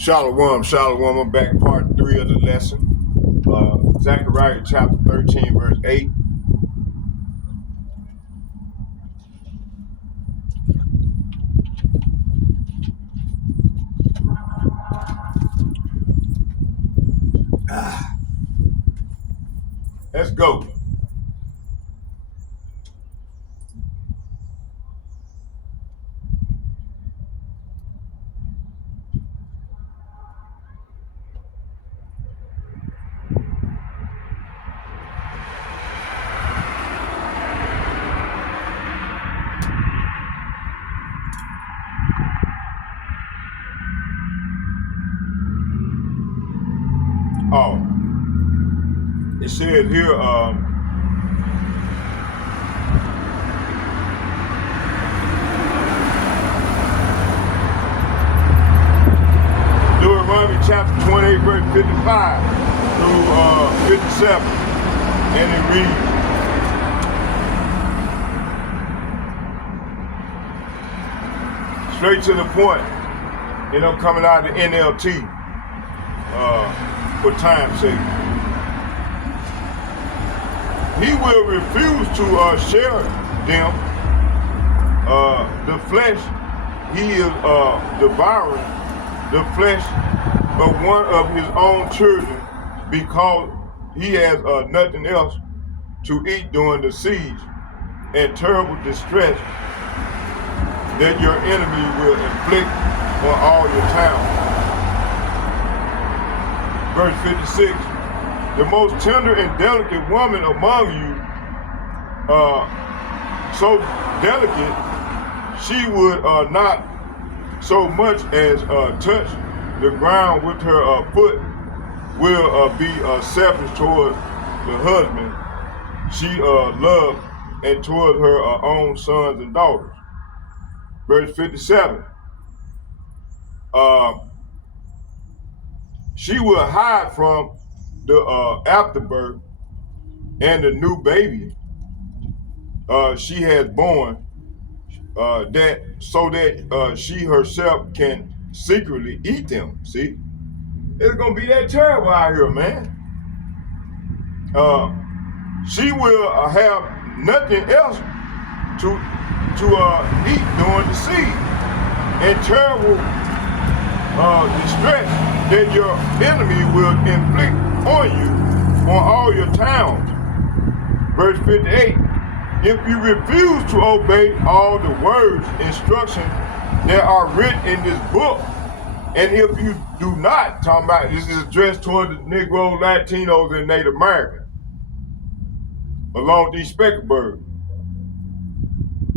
Shalom, shalom. I'm back, part 3 of the lesson. Zechariah chapter 13, verse 8. Let's go. Oh, it said here, Deuteronomy chapter 28, verse 55 through 57. And it reads, straight to the point, and I'm coming out of the NLT for time's sake. He will refuse to share them. The flesh, he is devouring the flesh of one of his own children because he has nothing else to eat during the siege and terrible distress that your enemy will inflict on all your towns. Verse 56, the most tender and delicate woman among you, so delicate, she would not so much as touch the ground with her foot, will be selfish toward the husband she loved and toward her own sons and daughters. Verse 57, she will hide from the afterbirth and the new baby she has born, that she herself can secretly eat them. See, it's gonna be that terrible out here, man. She will have nothing else to eat during the siege, and terrible distress that your enemy will inflict on you, on all your towns. Verse 58, if you refuse to obey all the words, instructions that are written in this book, and if you do not, talking about, this is addressed toward the Negro, Latinos, and Native Americans, along with these speckled birds.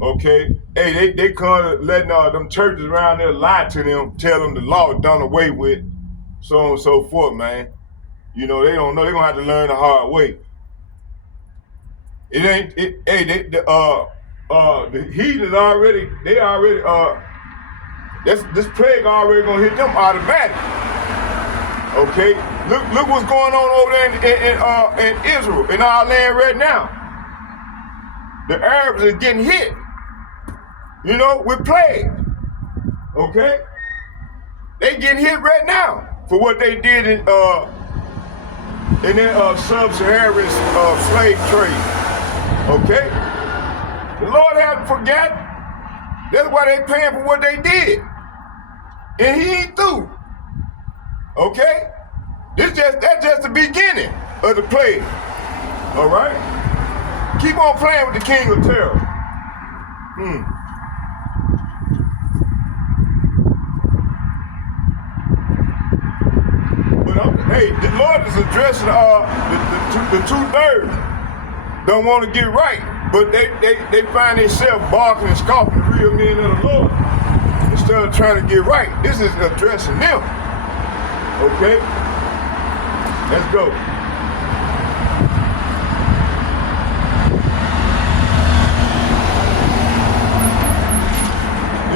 Okay, hey, they come letting them churches around there lie to them, tell them the law is done away with, so on and so forth, man. You know, they don't know, they're gonna have to learn the hard way. It ain't, the heat is already, this plague already gonna hit them automatic. Okay, look what's going on over there in Israel, in our land right now. The Arabs are getting hit, you know, with plague. Okay, they getting hit right now for what they did in their sub-Saharan slave trade. Okay, the Lord hasn't forgotten. That's why they paying for what they did, and He ain't through. Okay, that's just the beginning of the plague. All right, keep on playing with the king of terror. But hey, the Lord is addressing the 2/3 don't want to get right, but they find themselves barking and scoffing the real men of the Lord instead of trying to get right. This is addressing them. Okay, let's go.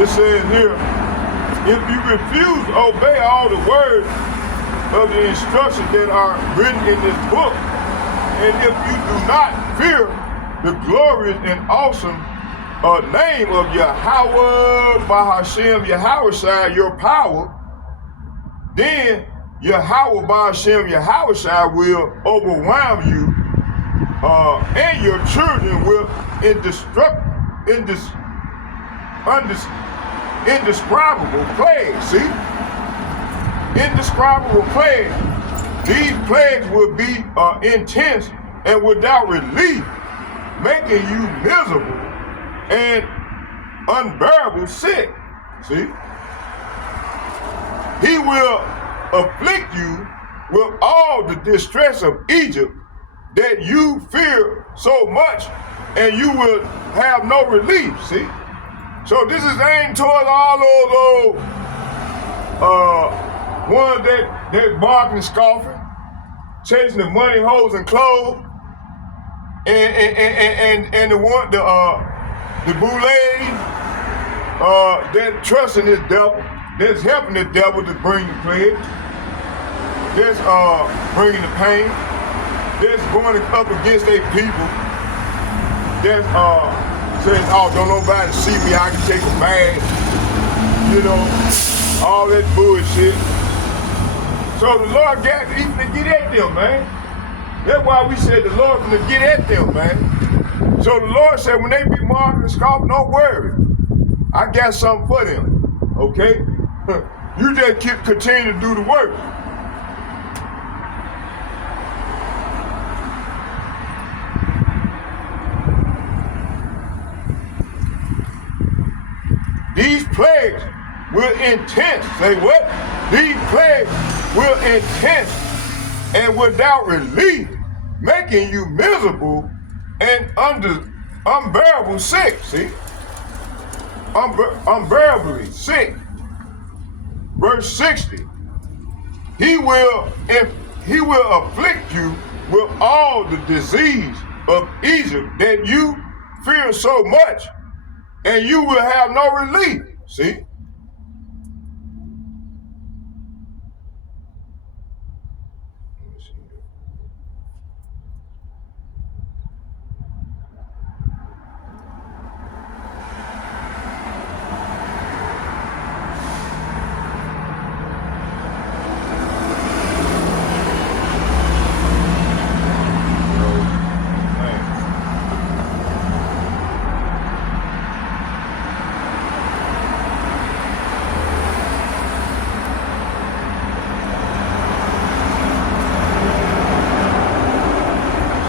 It says here, if you refuse to obey all the words of the instructions that are written in this book, and if you do not fear the glorious and awesome name of Yahweh, Bahashem, Yahweh, your power, then Yahweh Ba'ashem Yahushua will overwhelm you and your children with indescribable plagues. See? Indescribable plagues. These plagues will be intense and without relief, making you miserable and unbearable sick. See? He will afflict you with all the distress of Egypt that you fear so much, and you will have no relief. See? So this is aimed towards all those ones that barking and scoffing, chasing the money, hoes, and clothes, and the boulay that trusting this devil, that's helping the devil to bring the plague, that's bringing the pain, that's going up against their people, that's says, oh, don't nobody see me, I can take a bag, you know, all that bullshit. So the Lord he's gonna get at them, man. That's why we said the Lord gonna get at them, man. So the Lord said, when they be marked and scoffed, don't worry. I got something for them, okay? You just continue to do the work. These plagues will intense. Say what? These plagues will intense and without relief, making you miserable and unbearable sick. See? Unbearably sick. Verse 60. He will afflict you with all the disease of Egypt that you fear so much, and you will have no relief. See?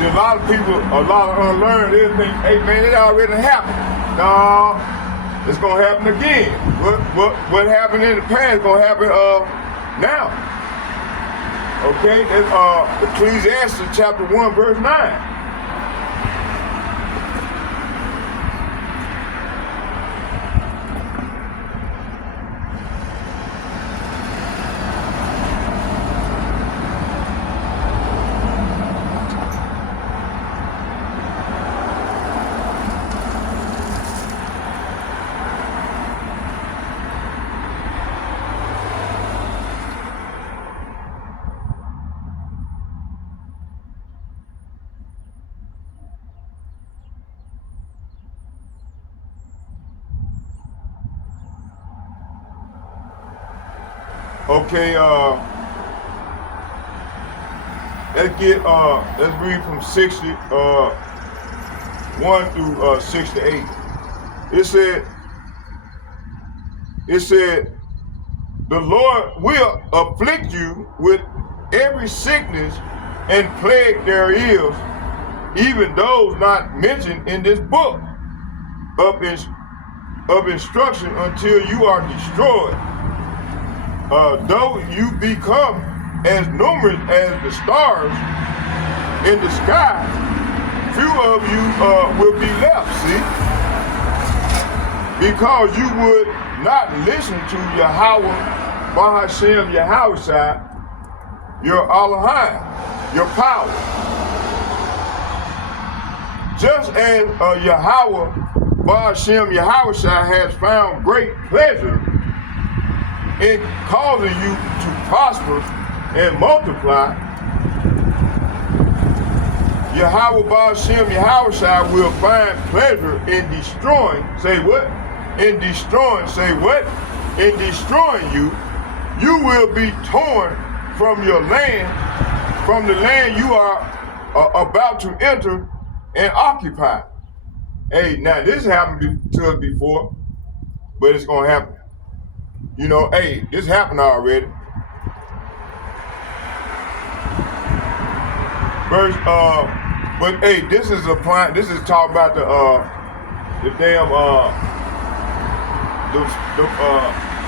A lot of people, a lot of unlearned, they think, hey man, it already happened. No, it's gonna happen again. What happened in the past is gonna happen now. Okay, that's Ecclesiastes chapter 1, verse 9. Okay, let's read from 61 through 68. It said, the Lord will afflict you with every sickness and plague there is, even those not mentioned in this book of instruction, until you are destroyed. Though you become as numerous as the stars in the sky, few of you will be left, see? Because you would not listen to Yahweh Ba'ashem Yahushua, your Elohim, your power. Just as Yahweh Ba'ashem Yahushua has found great pleasure in causing you to prosper and multiply, Yahweh Ba'ashem Yahushua will find pleasure in destroying, say what? In destroying, say what? In destroying you you will be torn from your land, from the land you are about to enter and occupy. Hey, now this happened to us before, but it's gonna happen. You know, hey, this happened already. Verse, but hey, this is applying. This is talking about the damn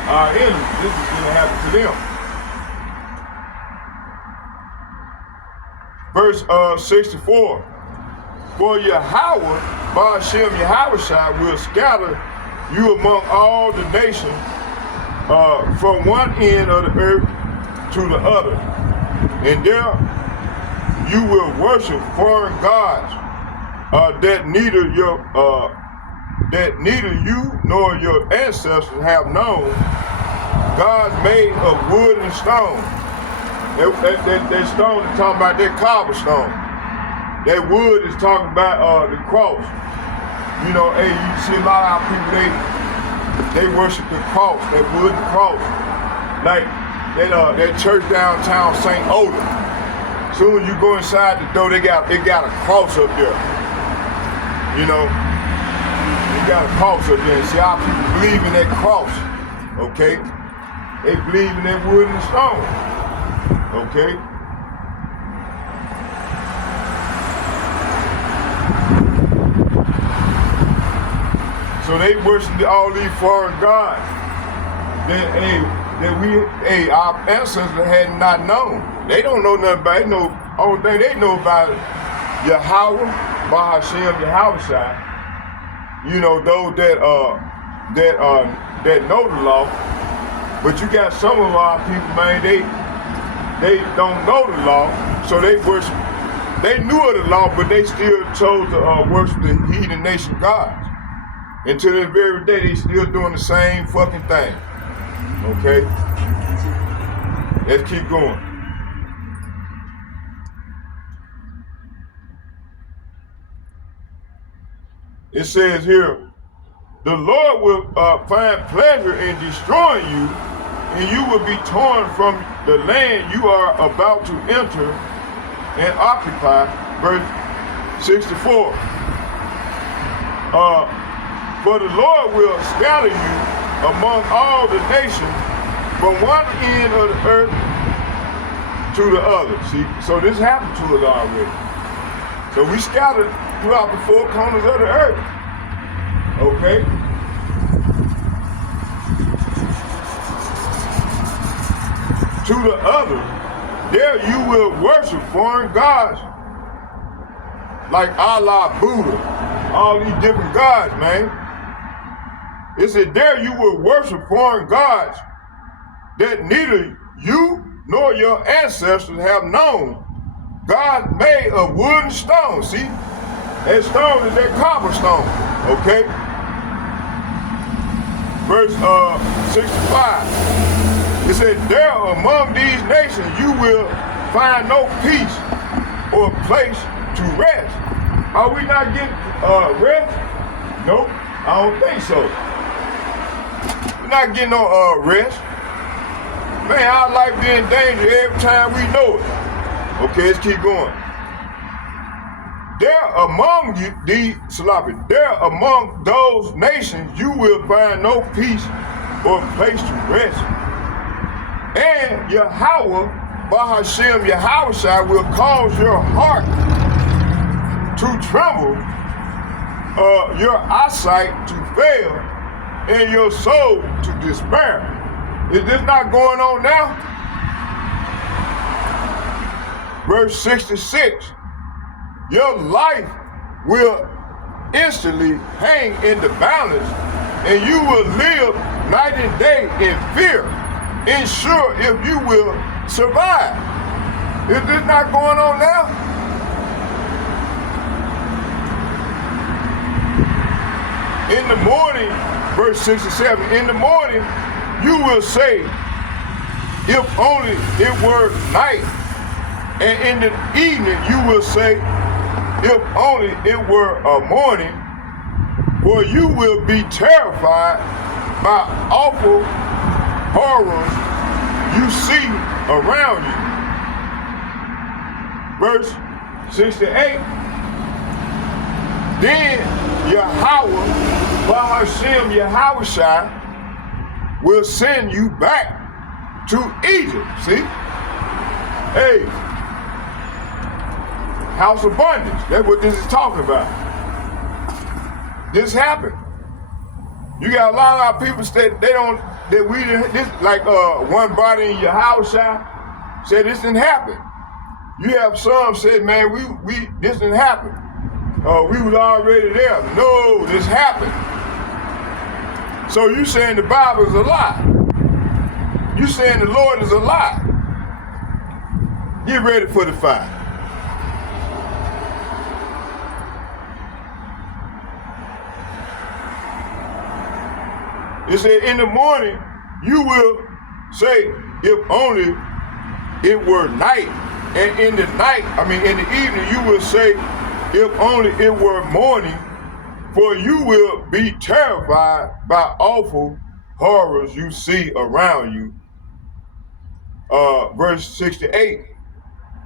our enemies. This is gonna happen to them. Verse 64. For Yahweh, Ba'ashem Yahushua, will scatter you among all the nations from one end of the earth to the other, and there you will worship foreign gods that neither you nor your ancestors have known, gods made of wood and stone. That stone is talking about that cobblestone. That wood is talking about the cross. You know, hey, you see a lot of our people, they worship the cross, that wooden cross. Like that church downtown, St. Odin. Soon as you go inside the door, they got a cross up there. You know, they got a cross up there. See, our people believe in that cross, okay? They believe in that wood and stone, okay? So they worship all these foreign gods that our ancestors had not known. They don't know nothing about it. Only thing they know about Yahweh, Ba'ashem Yahushua. You know, those that know the law. But you got some of our people, man, they don't know the law, so they worship. They knew of the law, but they still chose to worship the heathen nation gods. Until this very day, they still doing the same fucking thing. Okay? Let's keep going. It says here, the Lord will find pleasure in destroying you, and you will be torn from the land you are about to enter and occupy. Verse 64. For the Lord will scatter you among all the nations from one end of the earth to the other. See, so this happened to us already. So we scattered throughout the four corners of the earth. Okay? To the other, there you will worship foreign gods like Allah, Buddha, all these different gods, man. It said, there you will worship foreign gods that neither you nor your ancestors have known. God made of wood and stone. See, that stone is that cobblestone. Okay? Verse 65. It said, there among these nations you will find no peace or place to rest. Are we not getting rest? Nope, I don't think so. Not getting no rest. Man, our life be in danger every time we know it. Okay, let's keep going. There among there among those nations you will find no peace or place to rest. And Yahweh, Ba'ashem Yahushua, will cause your heart to tremble, your eyesight to fail, and your soul to despair. Is this not going on now? Verse 66, your life will instantly hang in the balance, and you will live night and day in fear, unsure if you will survive. Is this not going on now? In the morning, verse 67, in the morning you will say, if only it were night. And in the evening you will say, if only it were a morning. For you will be terrified by awful horrors you see around you. Verse 68. Then Yahweh, Bahashem Yahushai, will send you back to Egypt. See? Hey, house of bondage. That's what this is talking about. This happened. You got a lot of our people say they don't, that we didn't, this, like one body in Yahushua said this didn't happen. You have some said, man, we this didn't happen. We was already there. No, this happened. So you saying the Bible is a lie. You saying the Lord is a lie. Get ready for the fire. It said, in the morning, you will say, if only it were night. And in the night, in the evening, you will say, if only it were morning, for you will be terrified by awful horrors you see around you. Verse 68.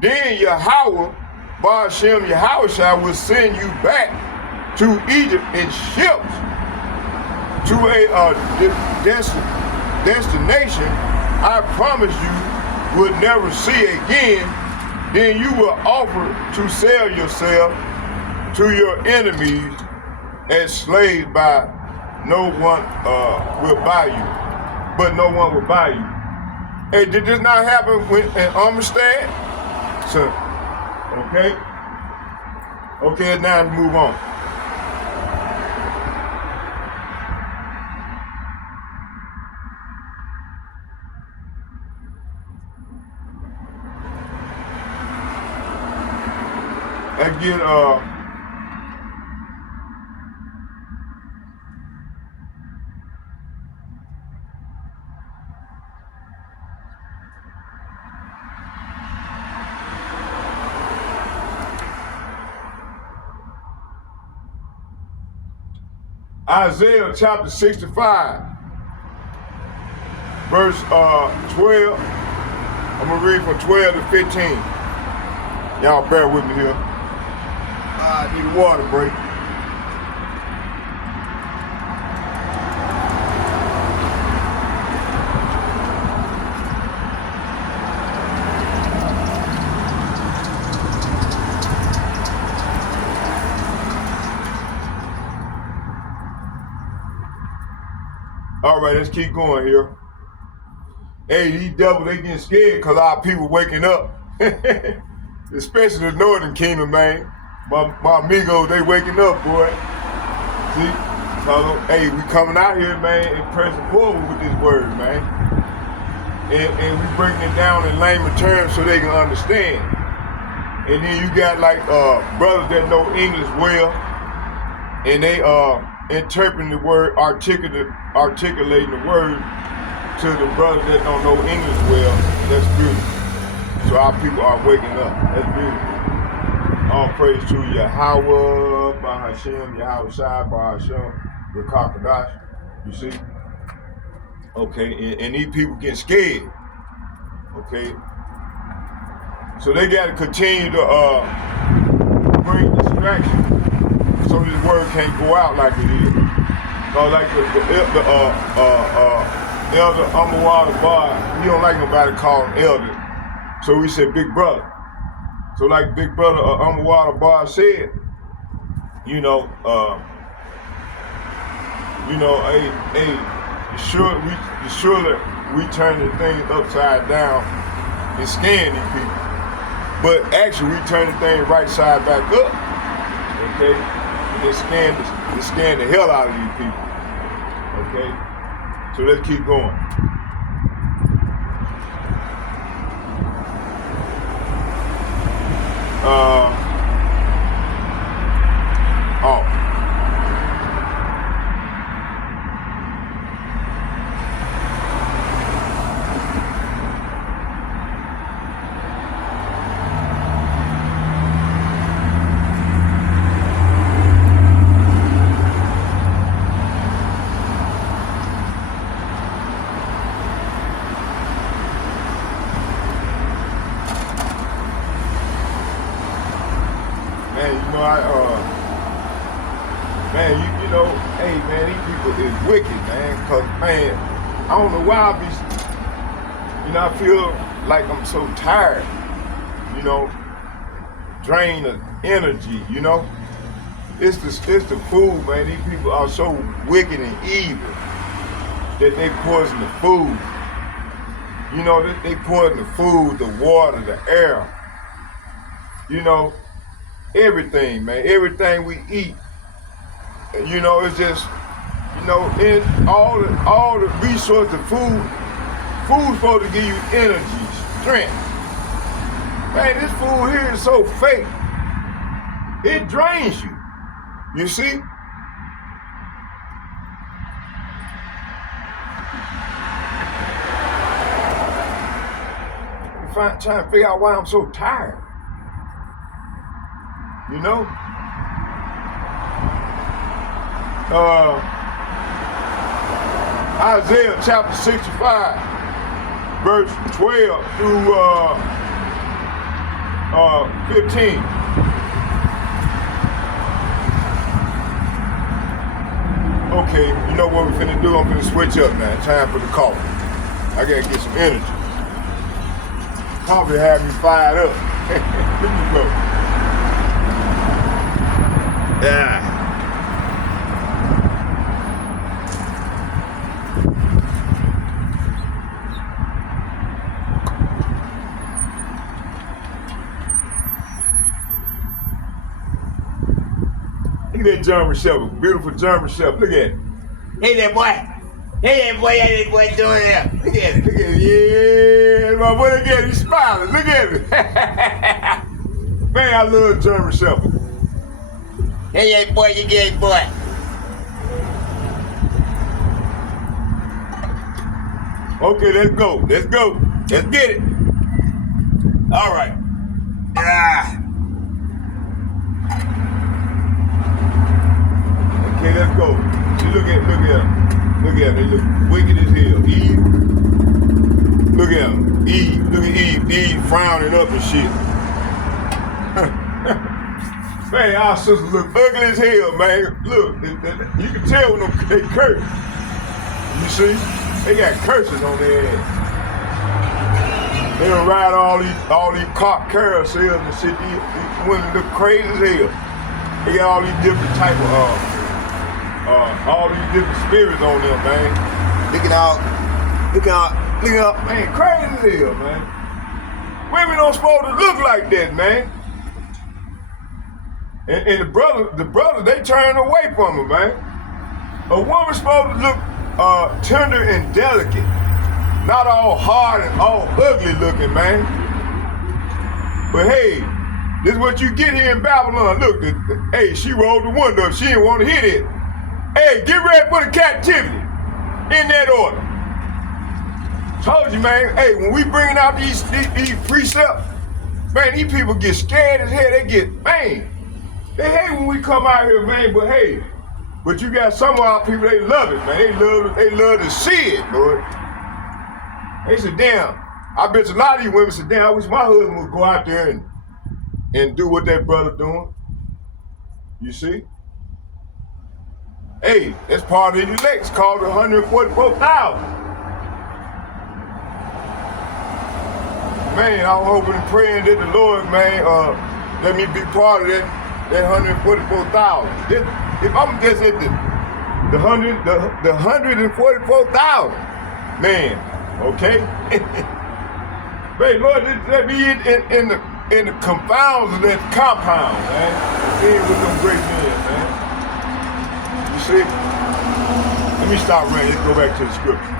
Then Yahweh, Bahashem Yahushua, will send you back to Egypt in ships to a destination I promise you would never see again. Then you will offer to sell yourself to your enemies as slaves, by no one will buy you, but no one will buy you. Hey, did this not happen in Amistad? So, okay? Okay, now let's move on. Let's get Isaiah chapter 65, verse 12. I'm gonna read from 12 to 15. Y'all bear with me here. I need a water break. All right, let's keep going here. Hey, these devils, they getting scared because our people waking up. Especially the northern kingdom, man. My amigos, they waking up, boy. See? Hey, we coming out here, man, and pressing forward with this word, man. And we breaking it down in layman terms so they can understand. And then you got like brothers that know English well, and they interpreting the word, articulating the word to the brothers that don't know English well. That's beautiful. So our people are waking up. That's beautiful. All praise to Yahweh, Bahashem, Yahushai, Bahashem, Rekakadash. You see? Okay, and these people get scared. Okay? So they got to continue to bring distraction so this word can't go out like it is. Like the elder Amawada Bar, he don't like nobody calling him elder. So we said big brother. So like big brother Amawada Bar said, surely we turn the thing upside down and scan these people. But actually we turn the thing right side back up. Okay? And scan the hell out of these people. Okay? So let's keep going. know, man, you know, hey, man, these people is wicked, man. Cause, man, I don't know why you know, I feel like I'm so tired, you know, drained of energy, you know. It's the food, man. These people are so wicked and evil that they poison the food. You know, they poison the food, the water, the air. You know, everything, man. Everything we eat. You know, it's just, you know, in all the resources, food's supposed to give you energy, strength. Man, this food here is so fake. It drains you. You see? Trying to figure out why I'm so tired. You know? Isaiah chapter 65, verse 12 through 15. Okay, you know what we're finna do? I'm finna switch up now. Time for the coffee. I gotta get some energy. Coffee had me fired up. Here you go. Yeah. Look at that German Shepherd, beautiful German Shepherd. Look at it. Hey there, boy. Hey there, boy. How that boy doing there? Look at it. Look at it. Yeah, my boy, look at it. He's smiling. Look at it. Man, I love German Shepherd. Hey there, boy. You get it, boy. Okay, let's go. Let's go. Let's get it. All right. Okay, let's go. See, look at him. Look at him. They look wicked as hell. Eve. Look at him. Eve. Look at Eve. Eve frowning up and shit. Man, our sisters look ugly as hell, man. Look, you can tell when they curse. You see? They got curses on their ass. They don't ride all these cop carousels and shit. These women look crazy as hell. They got all these different type of all these different spirits on them, man. Look out, man, crazy as hell, man. Women don't supposed to look like that, man. And the brothers, they turn away from them, man. A woman's supposed to look tender and delicate, not all hard and all ugly looking, man. But hey, this is what you get here in Babylon. Look, hey, she rolled the window. She didn't want to hit it. Hey, get ready for the captivity. In that order. Told you, man. Hey, when we bringing out these precepts, man, these people get scared as hell. They get, man. They hate when we come out here, man. But hey, but you got some of our people, they love it, man. They love to see it, Lord. They said, damn. I bet a lot of you women said, damn, I wish my husband would go out there and do what that brother doing. You see? Hey, that's part of the elect. It's called 144,000. Man, I'm hoping and praying that the Lord, man, let me be part of that 144,000. If I'm just at the 144,000, man, okay? Man, Lord, let me in the confounds of that compound, man. In with them great men, man. You see? Let me stop right. Let's go back to the scripture.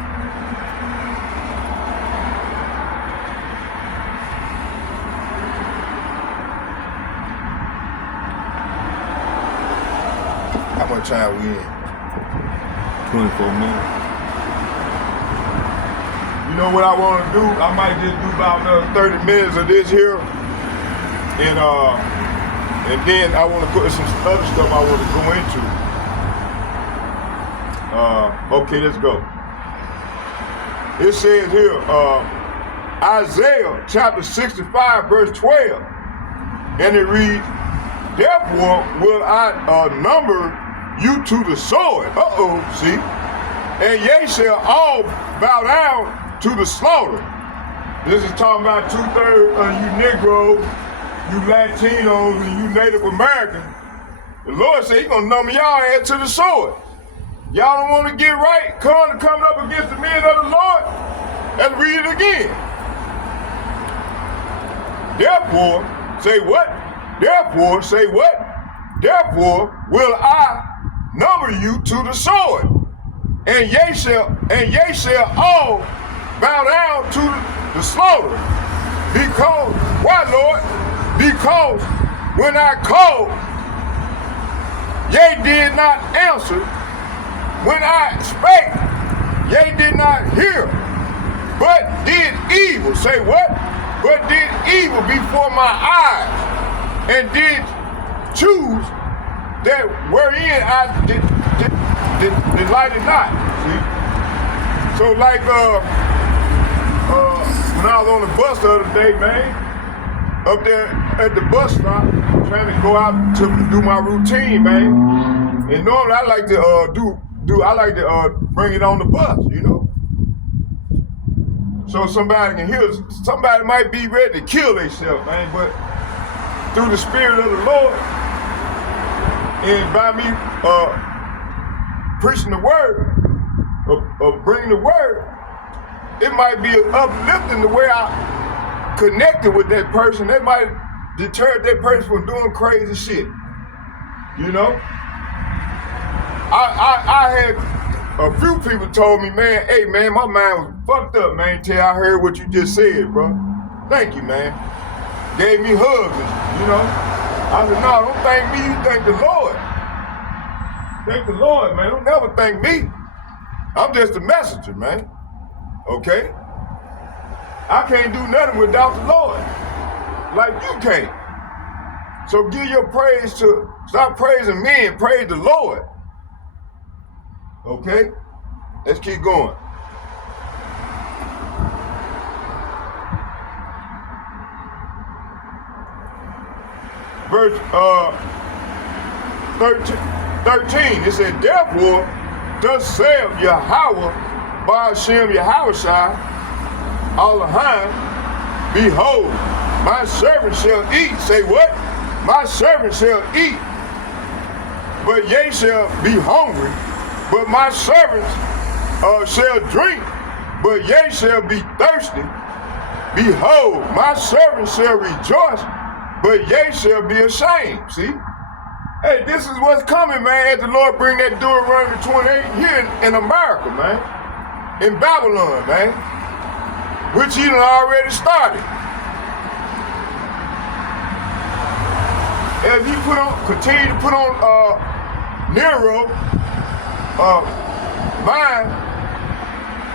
How much time we in? 24 minutes. You know what I want to do? I might just do about another 30 minutes of this here. And then I want to put some other stuff I want to go into. Okay, let's go. It says here, Isaiah chapter 65, verse 12. And it reads, Therefore will I number you to the sword. See? And ye shall all bow down to the slaughter. This is talking about 2/3 of you Negroes, you Latinos, and you Native Americans. The Lord said He's gonna number y'all head to the sword. Y'all don't want to get right, coming up against the men of the Lord. Let's read it again. Therefore, say what? Therefore, say what? Therefore will I number you to the sword, and ye shall all bow down to the slaughter. Because, why, Lord? Because when I called, ye did not answer. When I spake, ye did not hear, but did evil. Say what? But did evil before my eyes, and did choose that wherein I delighted not. See? So like when I was on the bus the other day, man, up there at the bus stop, trying to go out to do my routine, man. And normally I like to bring it on the bus, you know. So somebody can hear, somebody might be ready to kill themselves, man, but through the Spirit of the Lord, and by me preaching the word, or bringing the word, it might be uplifting the way I connected with that person. That might deter that person from doing crazy shit. You know? I had a few people told me, man, hey man, my mind was fucked up, man, till I heard what you just said, bro. Thank you, man. Gave me hugs, you know. I said, no, don't thank me, you thank the Lord. Thank the Lord, man. Don't never thank me. I'm just a messenger, man. Okay? I can't do nothing without the Lord. Like you can't. So give your praise to, stop praising me and praise the Lord. Okay? Let's keep going. Verse 13, it said, therefore, thus saith Yahweh, Ba'ashem Yahushai, Allahim, behold, my servant shall eat. Say what? My servant shall eat, but ye shall be hungry. But my servants shall drink, but ye shall be thirsty. Behold, my servants shall rejoice, but ye shall be ashamed. See? Hey, this is what's coming, man, as the Lord bring that Deuteronomy 28 here in America, man. In Babylon, man. Which he done already started. As he continue to put on Nero mind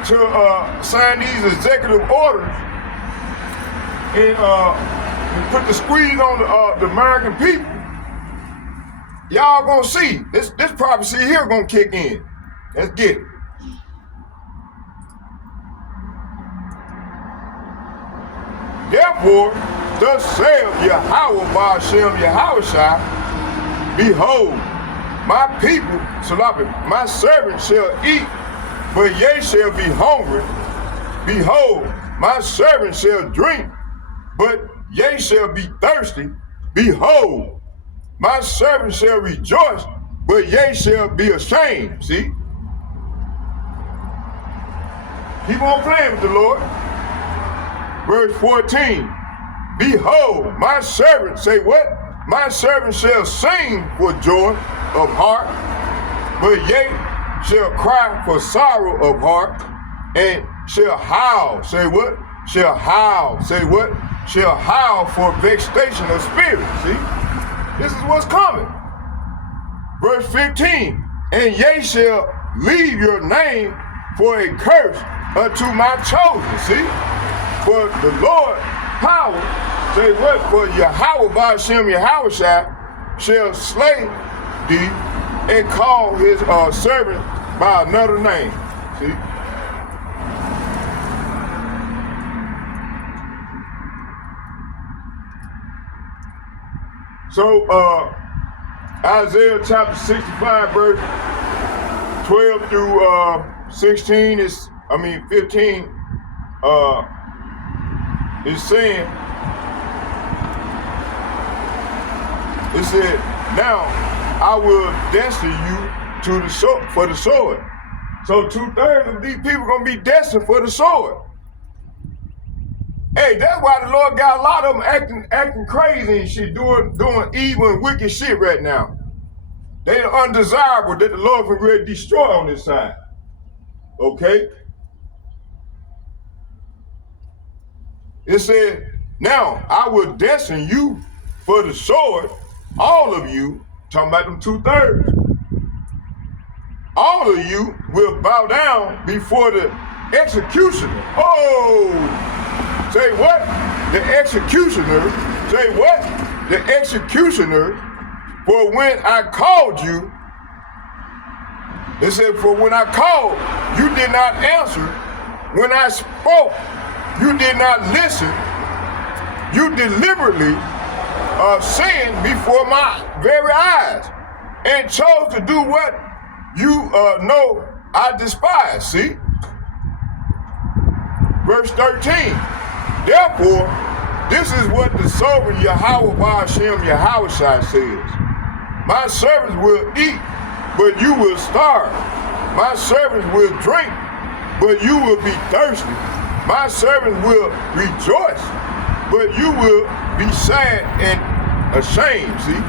to sign these executive orders and put the squeeze on the American people, y'all gonna see this prophecy here gonna kick in. Let's get it. Therefore, thus saith Yahweh Ba'ashem Yahushai, behold, my people, Salafi, my servants shall eat, but ye shall be hungry. Behold, my servants shall drink, but ye shall be thirsty. Behold, my servants shall rejoice, but ye shall be ashamed. See? Keep on playing with the Lord. Verse 14, behold, my servants, say what? My servants shall sing for joy of heart, but ye shall cry for sorrow of heart, and shall howl, say what? Shall howl, say what? Shall howl for vexation of spirit, see? This is what's coming. Verse 15, and ye shall leave your name for a curse unto my chosen, see? For the Lord power, say what? For Yahweh Ba'ashem Yahushai shall slay thee and call his servant by another name. See? So Isaiah chapter 65, verse 12 through 15 is saying, it said, now I will destine you to for the sword. So 2/3 of these people gonna be destined for the sword. Hey, that's why the Lord got a lot of them acting crazy and shit, doing evil and wicked shit right now. They are undesirable that the Lord can really destroy on this side. Okay? It said, now I will destine you for the sword, all of you, talking about them 2/3. All of you will bow down before the executioner. Oh, say what? The executioner. Say what? The executioner. For when I called you, it said, for when I called, you did not answer. When I spoke, you did not listen. You deliberately sinned before my very eyes and chose to do what you know I despise. See? Verse 13. Therefore, this is what the sovereign Yahweh Ba'ashem Yahweh says. My servants will eat, but you will starve. My servants will drink, but you will be thirsty. My servants will rejoice, but you will be sad and ashamed. See?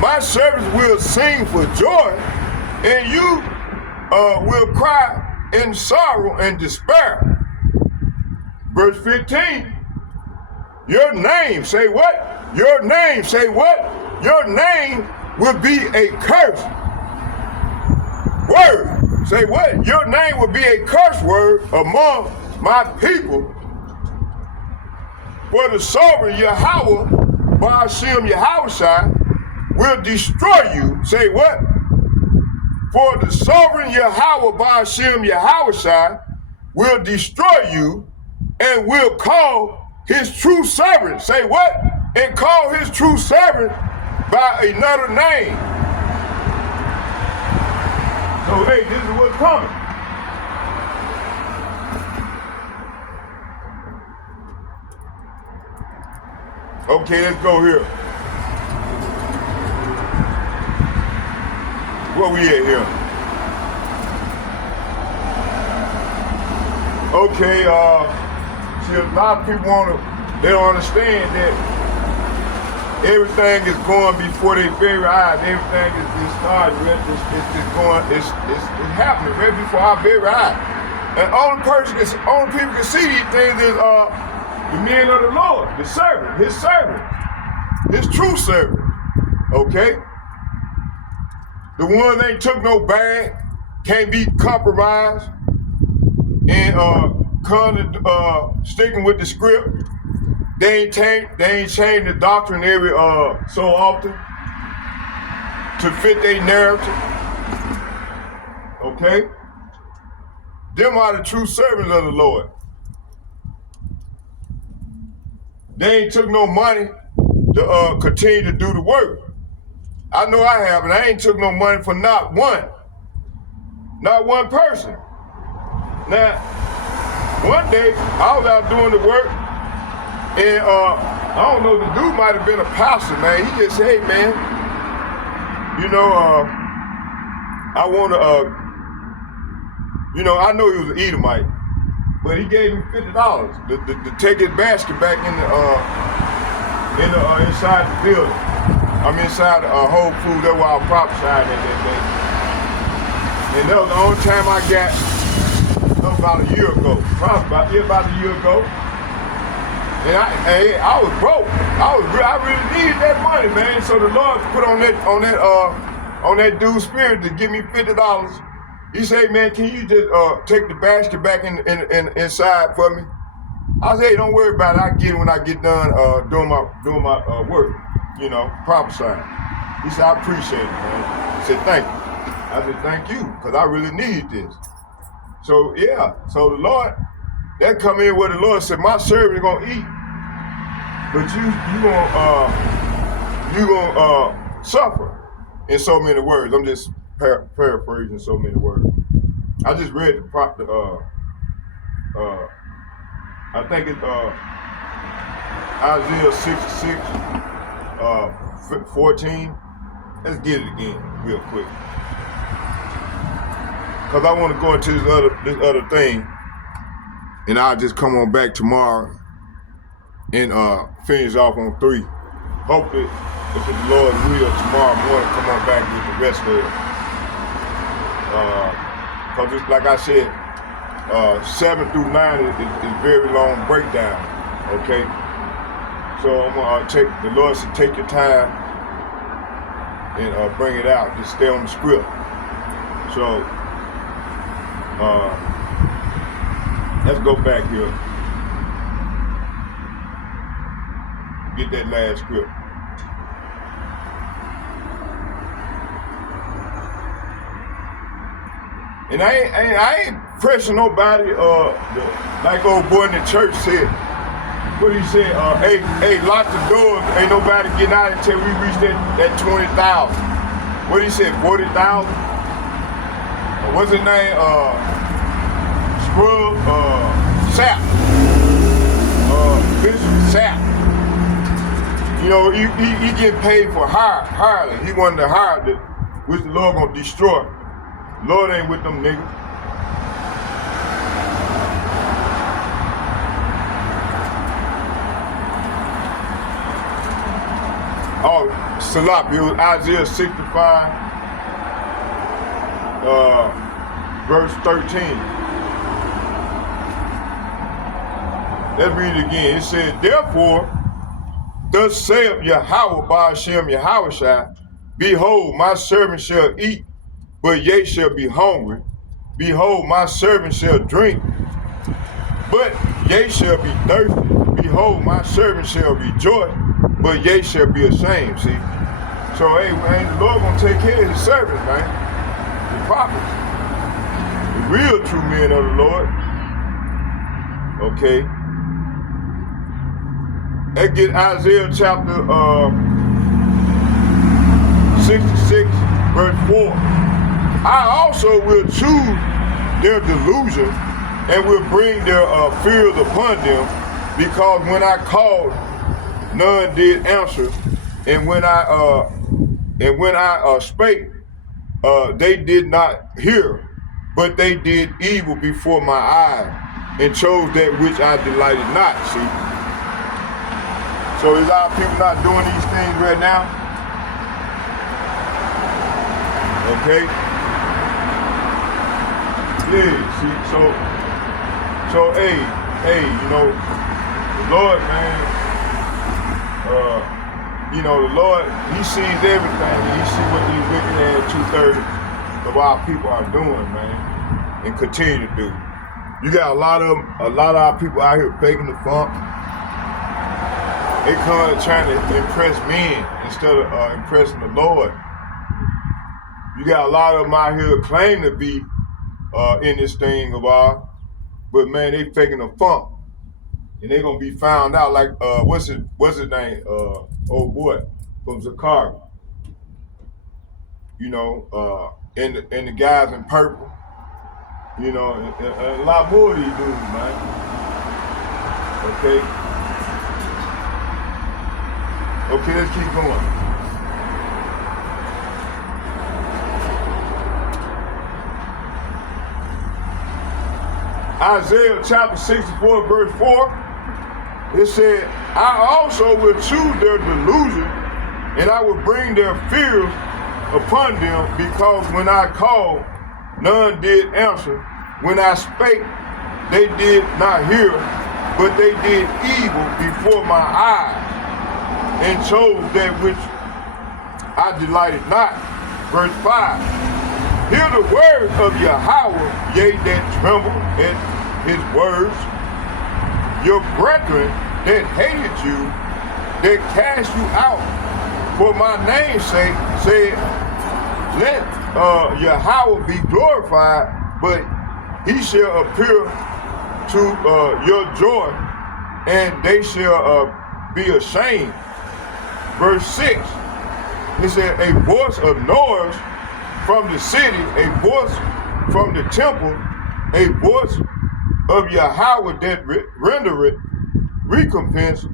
My servants will sing for joy, and you will cry in sorrow and despair. Verse 15. Your name, say what? Your name, say what? Your name will be a curse word. Say what? Your name will be a curse word among my people. For the sovereign Yahweh, Ba'ashem Yahweh will destroy you. Say what? For the sovereign Yahweh, Ba'ashem Yahweh will destroy you and will call his true servant. Say what? And call his true servant by another name. So hey, this is what's coming. Okay, let's go here. Where we at here? Okay, see, a lot of people they don't understand that everything is going before their very eyes. Everything is starting. It's happening right before our very eyes. And only people can see these things is the men of the Lord, the servant, his true servant. Okay? The ones that ain't took no bag, can't be compromised, and sticking with the script. They ain't changed the doctrine every so often to fit their narrative. Okay? Them are the true servants of the Lord. They ain't took no money to continue to do the work. I know I have, and I ain't took no money for not one person. Now, one day I was out doing the work, and I don't know, the dude might have been a pastor, man. He just said, hey, man, you know, I want to, I know he was an Edomite, but he gave me $50 to take his basket back inside the building. I'm inside Whole Foods. That's why I was prophesying that day. And that was the only time I got, about a year ago, probably about a year ago. And I was broke. I really needed that money, man. So the Lord put on that dude's spirit to give me $50. He said, man, can you just take the basket back inside for me? I said, hey, don't worry about it. I'll get it when I get done doing my work, prophesying. He said, I appreciate it, man. He said, thank you. I said, thank you, because I really need this. So, yeah. So the Lord, that come in where the Lord said, my servant is going to eat. but you gonna suffer in so many words. I'm just paraphrasing so many words. I just read I think it's Isaiah 66, 14. Let's get it again real quick. Cause I want to go into this other thing, and I'll just come on back tomorrow and finish off on 3. Hopefully, if it's the Lord's will, tomorrow morning come on back with the rest of it. Cause it's, like I said, 7 through 9 is very long breakdown. Okay, so I'm gonna the Lord said take your time and bring it out. Just stay on the script. So let's go back here. Get that last script. And I ain't pressing nobody. Like old boy in the church said. What he said? Hey, lock the doors. Ain't nobody getting out until we reach that 20,000. What he said? 40,000. What's his name? Scrub. Sapp. Bishop Sapp. You know, he getting paid for hiring. He wanted to hire which the Lord gonna destroy. Lord ain't with them niggas. Oh, Salop, it was Isaiah 65, verse 13. Let's read it again. It said, therefore, thus saith Yahweh Ba'ashem Yahushua, behold, my servant shall eat, but ye shall be hungry. Behold, my servant shall drink, but ye shall be thirsty. Behold, my servant shall rejoice, but ye shall be ashamed. See? So, hey, man, the Lord gonna take care of his servants, man. The prophets. The real true men of the Lord. Okay. Let's get Isaiah chapter 66, verse 4. I also will choose their delusion and will bring their fears upon them, because when I called, none did answer, and when I spake, they did not hear, but they did evil before my eyes, and chose that which I delighted not. See? So is our people not doing these things right now? Okay. Yeah, see, so hey, you know, the Lord, man, you know, the Lord, he sees everything. He sees what these wicked ass 2/3 of our people are doing, man, and continue to do. You got a lot of our people out here faking the funk. They come trying to impress men instead of impressing the Lord. You got a lot of them out here claim to be in this thing of ours, but man, they faking the funk, and they gonna be found out. Like what's his name? Old boy from Zechariyah. You know, and the guys in purple. You know, and a lot more of these dudes, man. Okay. Okay, let's keep going. Isaiah chapter 64, verse 4, it said, I also will choose their delusion, and I will bring their fears upon them, because when I called, none did answer. When I spake, they did not hear, but they did evil before my eyes, and chose that which I delighted not. Verse 5, hear the words of Yahweh, ye that tremble at his words. Your brethren that hated you, that cast you out for my name's sake, said, let Yahweh be glorified, but he shall appear to your joy, and they shall be ashamed. Verse 6, it said, a voice of noise from the city, a voice from the temple, a voice of Yahweh that rendereth recompense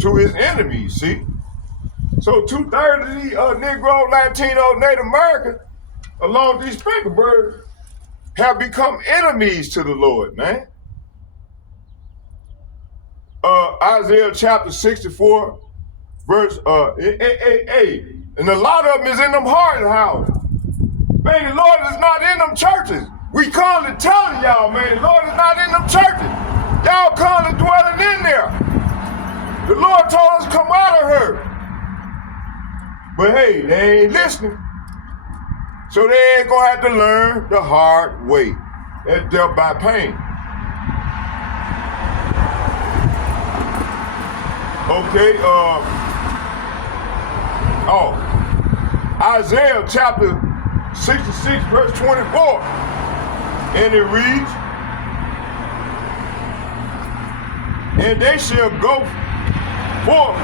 to his enemies. See? So 2/3 of these Negro, Latino, Native Americans, along with these sprinkle birds, have become enemies to the Lord, man. Isaiah chapter 64, verse, and a lot of them is in them hard houses. Man, the Lord is not in them churches. We constantly telling y'all, man, the Lord is not in them churches. Y'all constantly dwelling in there. The Lord told us to come out of her. But hey, they ain't listening. So they ain't gonna have to learn the hard way. That's death by pain. Okay, Isaiah chapter 66, verse 24. And it reads, and they shall go forth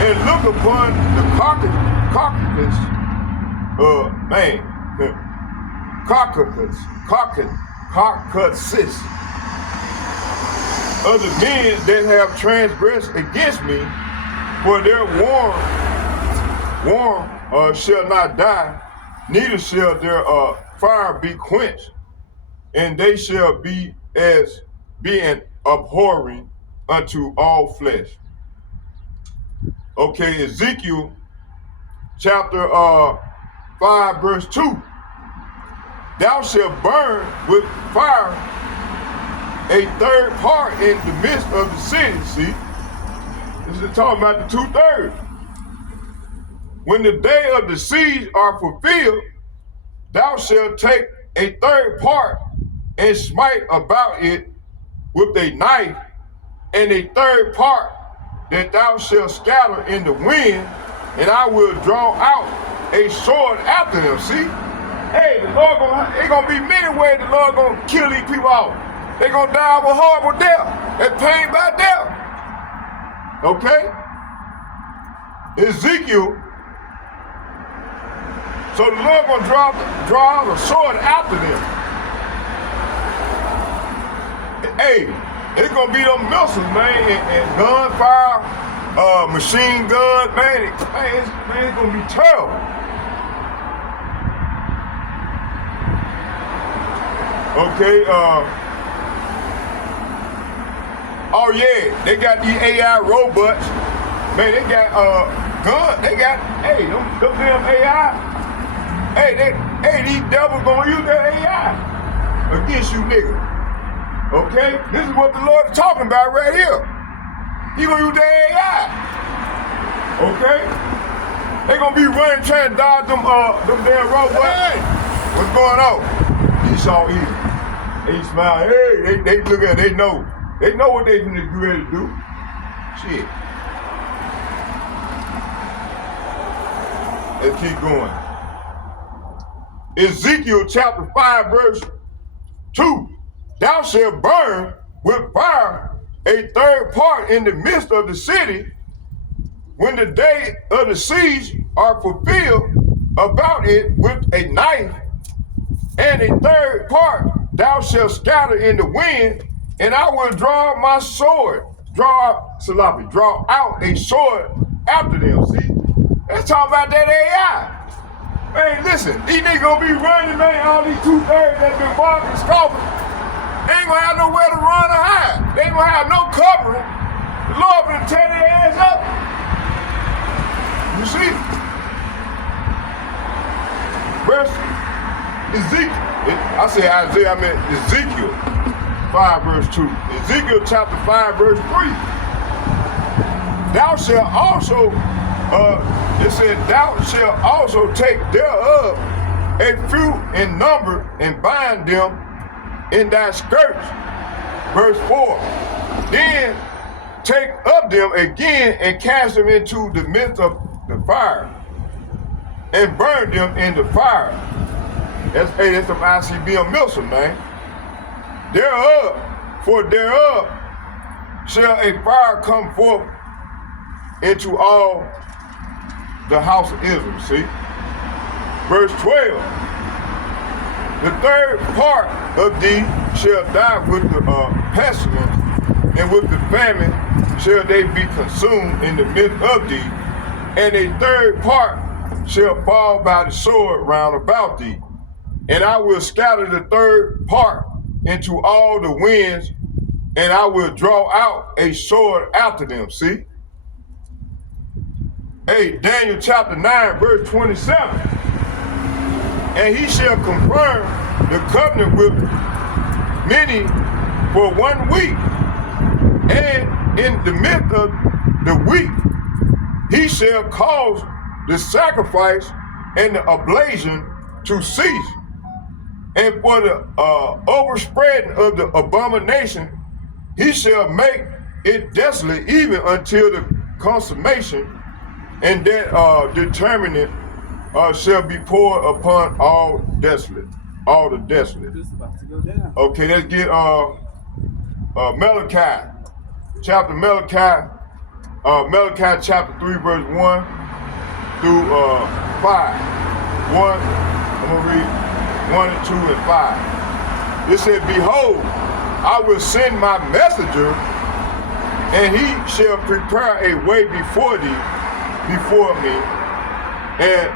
and look upon the carcasses of the men that have transgressed against me, for their worm shall not die, neither shall their fire be quenched, and they shall be as being abhorring unto all flesh. Okay, Ezekiel chapter 5, verse 2. Thou shalt burn with fire a third part in the midst of the city. See, this is talking about the 2/3. When the day of the siege are fulfilled, thou shalt take a third part and smite about it with a knife, and a third part that thou shalt scatter in the wind, and I will draw out a sword after them. See? Hey, the Lord it's gonna be many ways the Lord gonna kill these people off. They're gonna die of a horrible death. That's pain by death. Okay? Ezekiel. So the Lord gonna draw out a sword after them. Hey, it's gonna be them missiles, man, and gunfire, machine gun, man, it's gonna be terrible. Okay, oh yeah, they got these AI robots. Man, they got guns, they got, hey, them damn AI. Hey, these devils gonna use their AI against you niggas. Okay? This is what the Lord is talking about right here. He gonna use their AI. Okay? They gonna be running trying to dodge them damn robots. Hey, what's going on? He saw evil. They smile. Hey, they look at it, they know. They know what they finna get ready to do. Shit. Let's keep going. Ezekiel chapter 5, verse 2. Thou shalt burn with fire a third part in the midst of the city when the day of the siege are fulfilled about it with a knife, and a third part thou shalt scatter in the wind, and I will draw my sword, draw out a sword after them. See? Let's talk about that AI. Man, listen, these niggas gonna be running, man, all these 2/3 that been barking and scoffing. They ain't gonna have nowhere to run or hide. They ain't gonna have no covering. The Lord gonna tear their ass up. You see? Verse Ezekiel. I said Isaiah, I meant Ezekiel 5, verse 2. Ezekiel chapter 5, verse 3. Thou shalt also, it said, thou shalt also take thereof a few in number and bind them in thy skirts. Verse 4. Then take of them again and cast them into the midst of the fire and burn them in the fire. That's some ICBM missile, man. Thereof shall a fire come forth into all the house of Israel. See? Verse 12. The third part of thee shall die with the pestilence, and with the famine shall they be consumed in the midst of thee, and a third part shall fall by the sword round about thee. And I will scatter the third part into all the winds, and I will draw out a sword after them. See? Hey, Daniel chapter 9, verse 27. And he shall confirm the covenant with many for 1 week. And in the midst of the week, he shall cause the sacrifice and the oblation to cease. And for the overspreading of the abomination, he shall make it desolate even until the consummation, and that determinate shall be poured upon all desolate, all the desolate. It's about to go down. Okay, let's get Malachi, chapter Malachi chapter 3, verse 1 through 5. I'm gonna read 1 and 2 and 5. It said, behold, I will send my messenger, and he shall prepare a way before thee, before me, and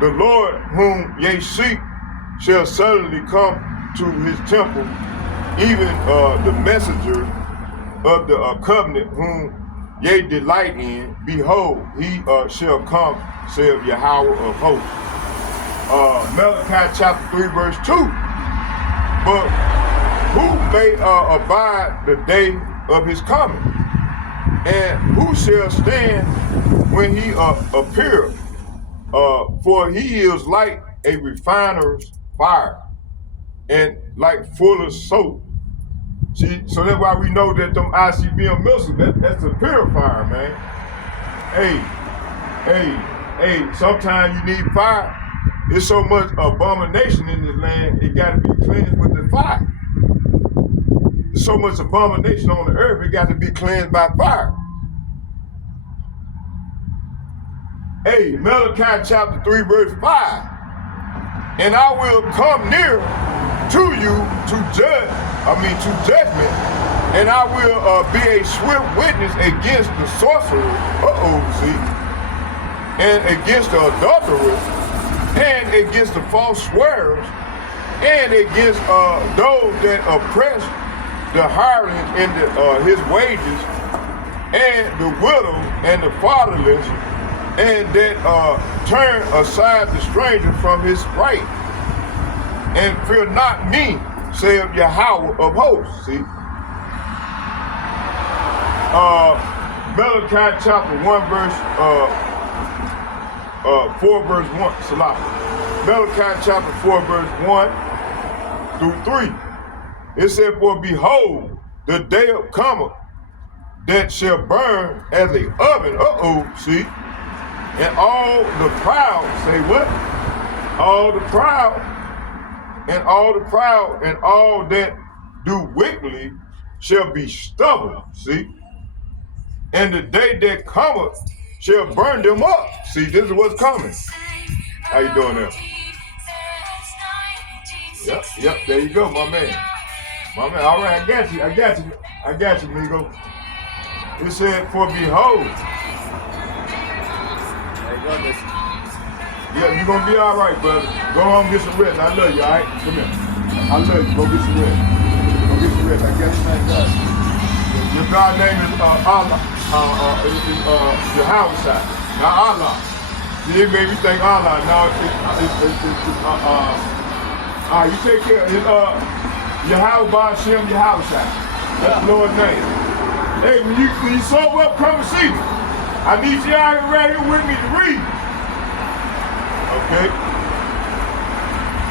the Lord whom ye seek shall suddenly come to his temple, even the messenger of the covenant whom ye delight in. Behold, he shall come, saith Yahweh of hosts. Malachi chapter 3, verse 2. But who may abide the day of his coming? And who shall stand when he appeareth? For he is like a refiner's fire, and like fuller's soap. See, so that's why we know that them ICBM missiles, that's a purifier, man. Hey, sometimes you need fire. There's so much abomination in this land, it gotta be cleansed with the fire. There's so much abomination on the earth, it got to be cleansed by fire. Hey, Malachi chapter 3, verse 5. And I will come near to you to judgment, and I will be a swift witness against the sorcerer, and against the adulterers, and against the false swearers, and against those that oppress the hireling in his wages, and the widow and the fatherless, and that turn aside the stranger from his right, and fear not me, saith Yahweh of hosts. See? Malachi chapter 1, verse 4, verse 1, Salah. Malachi chapter 4, verse 1 through 3. It said, for behold, the day cometh that shall burn as a oven, see? And all the proud, say what? All the proud, and all that do wickedly shall be stubble, see? And the day that cometh shall burn them up. See, this is what's coming. How you doing there? Yep, there you go, my man. All right, I got you, Migo. It said, for behold. Yeah, you gonna be all right, brother. Go home and get some rest. I love you, all right? Come here. I love you. Go get some rest. I got you. Thank God. Your God's name is Allah. Yahweh. Not Allah. See, it made me think Allah. Now it's you take care. It's Yahweh Ba'Shem Yahweh. That's the Lord's name. Hey, when you sober up, come and see me. I need you out here right here with me to read. Okay?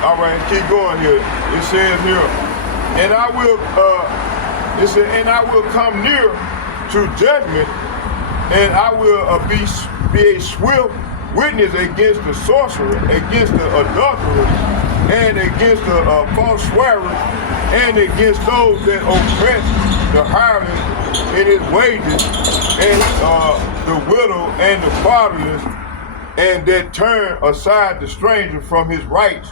All right, keep going here. It says here, and I will come near to judgment, and I will be a swift witness against the sorcerer, against the adulterer, and against the false swearer, and against those that oppress the hireling in his wages, and the widow and the fatherless, and that turn aside the stranger from his rights,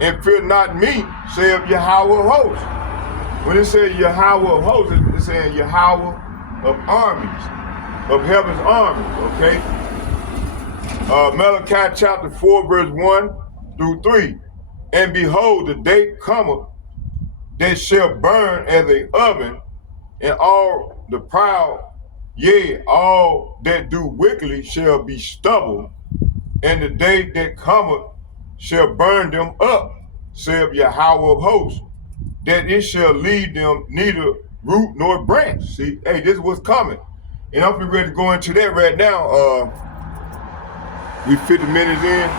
and fear not me, saith Yahweh of hosts. When it says Yahweh of hosts, it's saying Yahweh of armies, of heaven's armies, okay? Malachi chapter 4, verse 1 through 3. And behold, the day cometh that shall burn as an oven, and all the proud, yea, all that do wickedly shall be stubble, and the day that cometh shall burn them up, saith Yahweh of hosts, that it shall leave them neither root nor branch. See, hey, this is what's coming. And I'm ready to go into that right now. We 50 minutes in.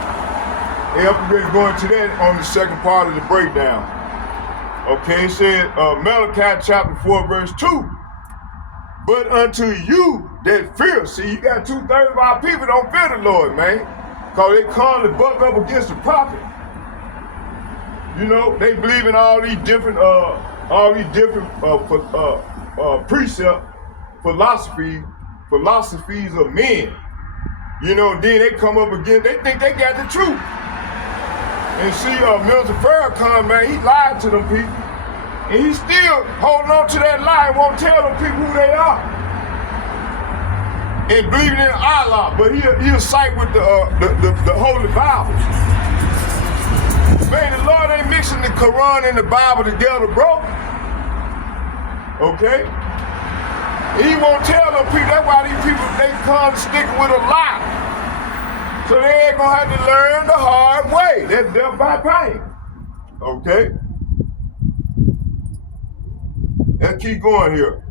And I'm ready to go into that on the second part of the breakdown. Okay, it said Malachi chapter 4, verse 2. But unto you that fear, see, you got 2/3 of our people don't fear the Lord, man. Because they calmly buck up against the prophet. You know, they believe in all these different precept, philosophies of men. You know, then they come up again, they think they got the truth. And see, Minister Farrakhan, man, he lied to them people. And he's still holding on to that lie and won't tell them people who they are. And believing in Allah, but he'll side with the Holy Bible. Man, the Lord ain't mixing the Quran and the Bible together, bro. Okay? He won't tell them people. That's why these people, they come sticking with a lie. So they ain't gonna have to learn the hard way. That's death by pain. Okay? Let's keep going here.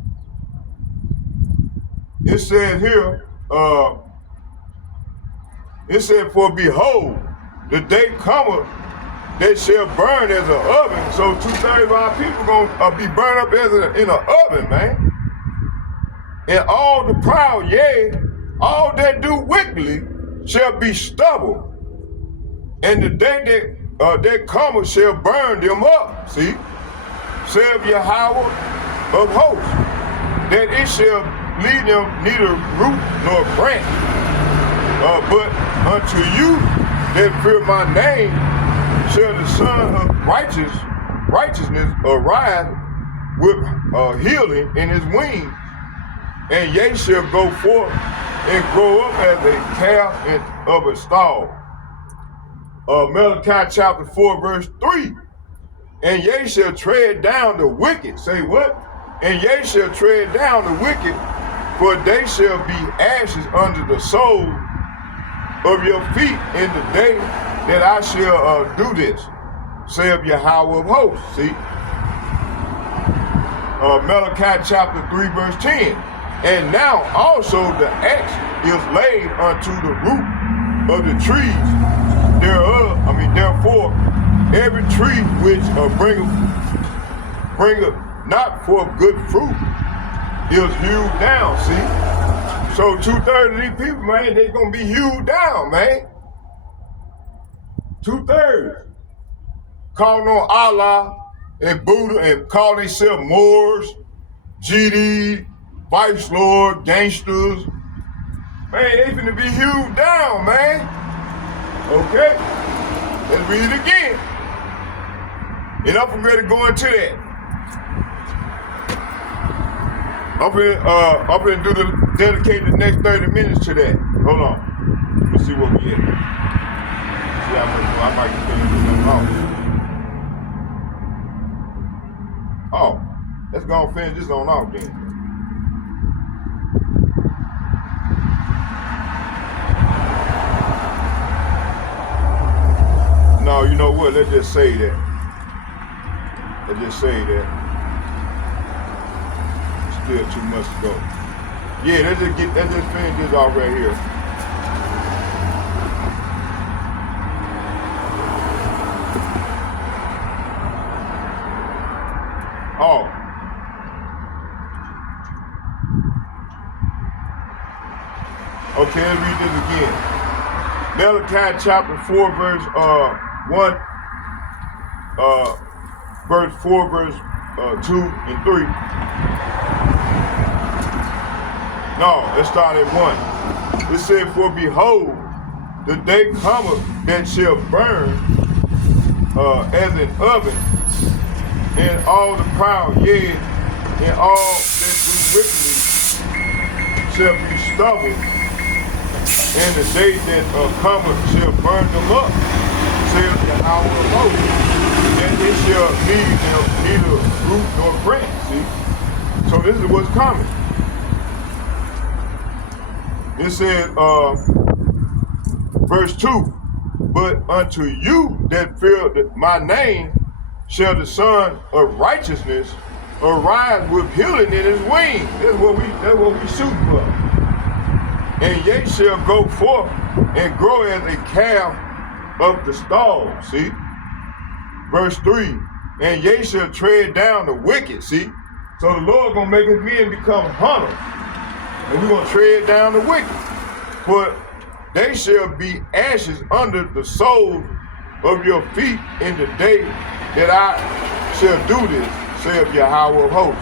It said here, it said, for behold, the day cometh, they shall burn as an oven. So 2/3 of our people gonna be burned up as in an oven, man. And all the proud, yea, all that do wickedly shall be stubble. And the day that cometh shall burn them up. See? Saith Yahweh of hosts, that it shall leave them neither root nor branch. But unto you that fear my name shall the Son of righteousness arise with healing in his wings, and ye shall go forth and grow up as a calf of a stall. Malachi chapter 4, verse 3. And ye shall tread down the wicked. Say what? And ye shall tread down the wicked, for they shall be ashes under the sole of your feet in the day that I shall do this, saith Yahweh of hosts. See? Malachi chapter 3, verse 10. And now also the axe is laid unto the root of the trees thereof. Therefore, every tree which bringeth not forth good fruit is hewed down. See? So 2/3 of these people, man, they gonna be hewed down, man. 2/3. Calling on Allah and Buddha and calling themselves Moors, GD, Vice Lord, gangsters. Man, they finna be hewed down, man. Okay? Let's read it again. And I'm ready to go into that. I'm gonna dedicate the next 30 minutes to that. Hold on. Let me see what we get. See how much I might finish this off. Oh, let's go and finish this on off then. No, you know what? Let's just say that. Let's just say that. Still too much to go. Yeah, let's just finish this off right here. Oh. Okay, let's read this again. Malachi chapter 4, verse 1, verse 4, verse 2 and 3. No, let's start at 1. It said, for behold, the day cometh that shall burn as an oven, and all the proud, yea, and all that do wickedly shall be stubble, and the day that cometh shall burn them up, saith the hour of Moses, and it shall leave them neither root nor branch. See? So this is what's coming. It said, verse 2, but unto you that fear my name shall the Son of Righteousness arise with healing in his wings. That's what we shoot for. And ye shall go forth and grow as a calf of the stall. See? Verse 3, and ye shall tread down the wicked. See? So the Lord gonna make his men become hunters. And we're gonna tread down the wicked. For they shall be ashes under the soles of your feet in the day that I shall do this, saith Yahweh of hosts.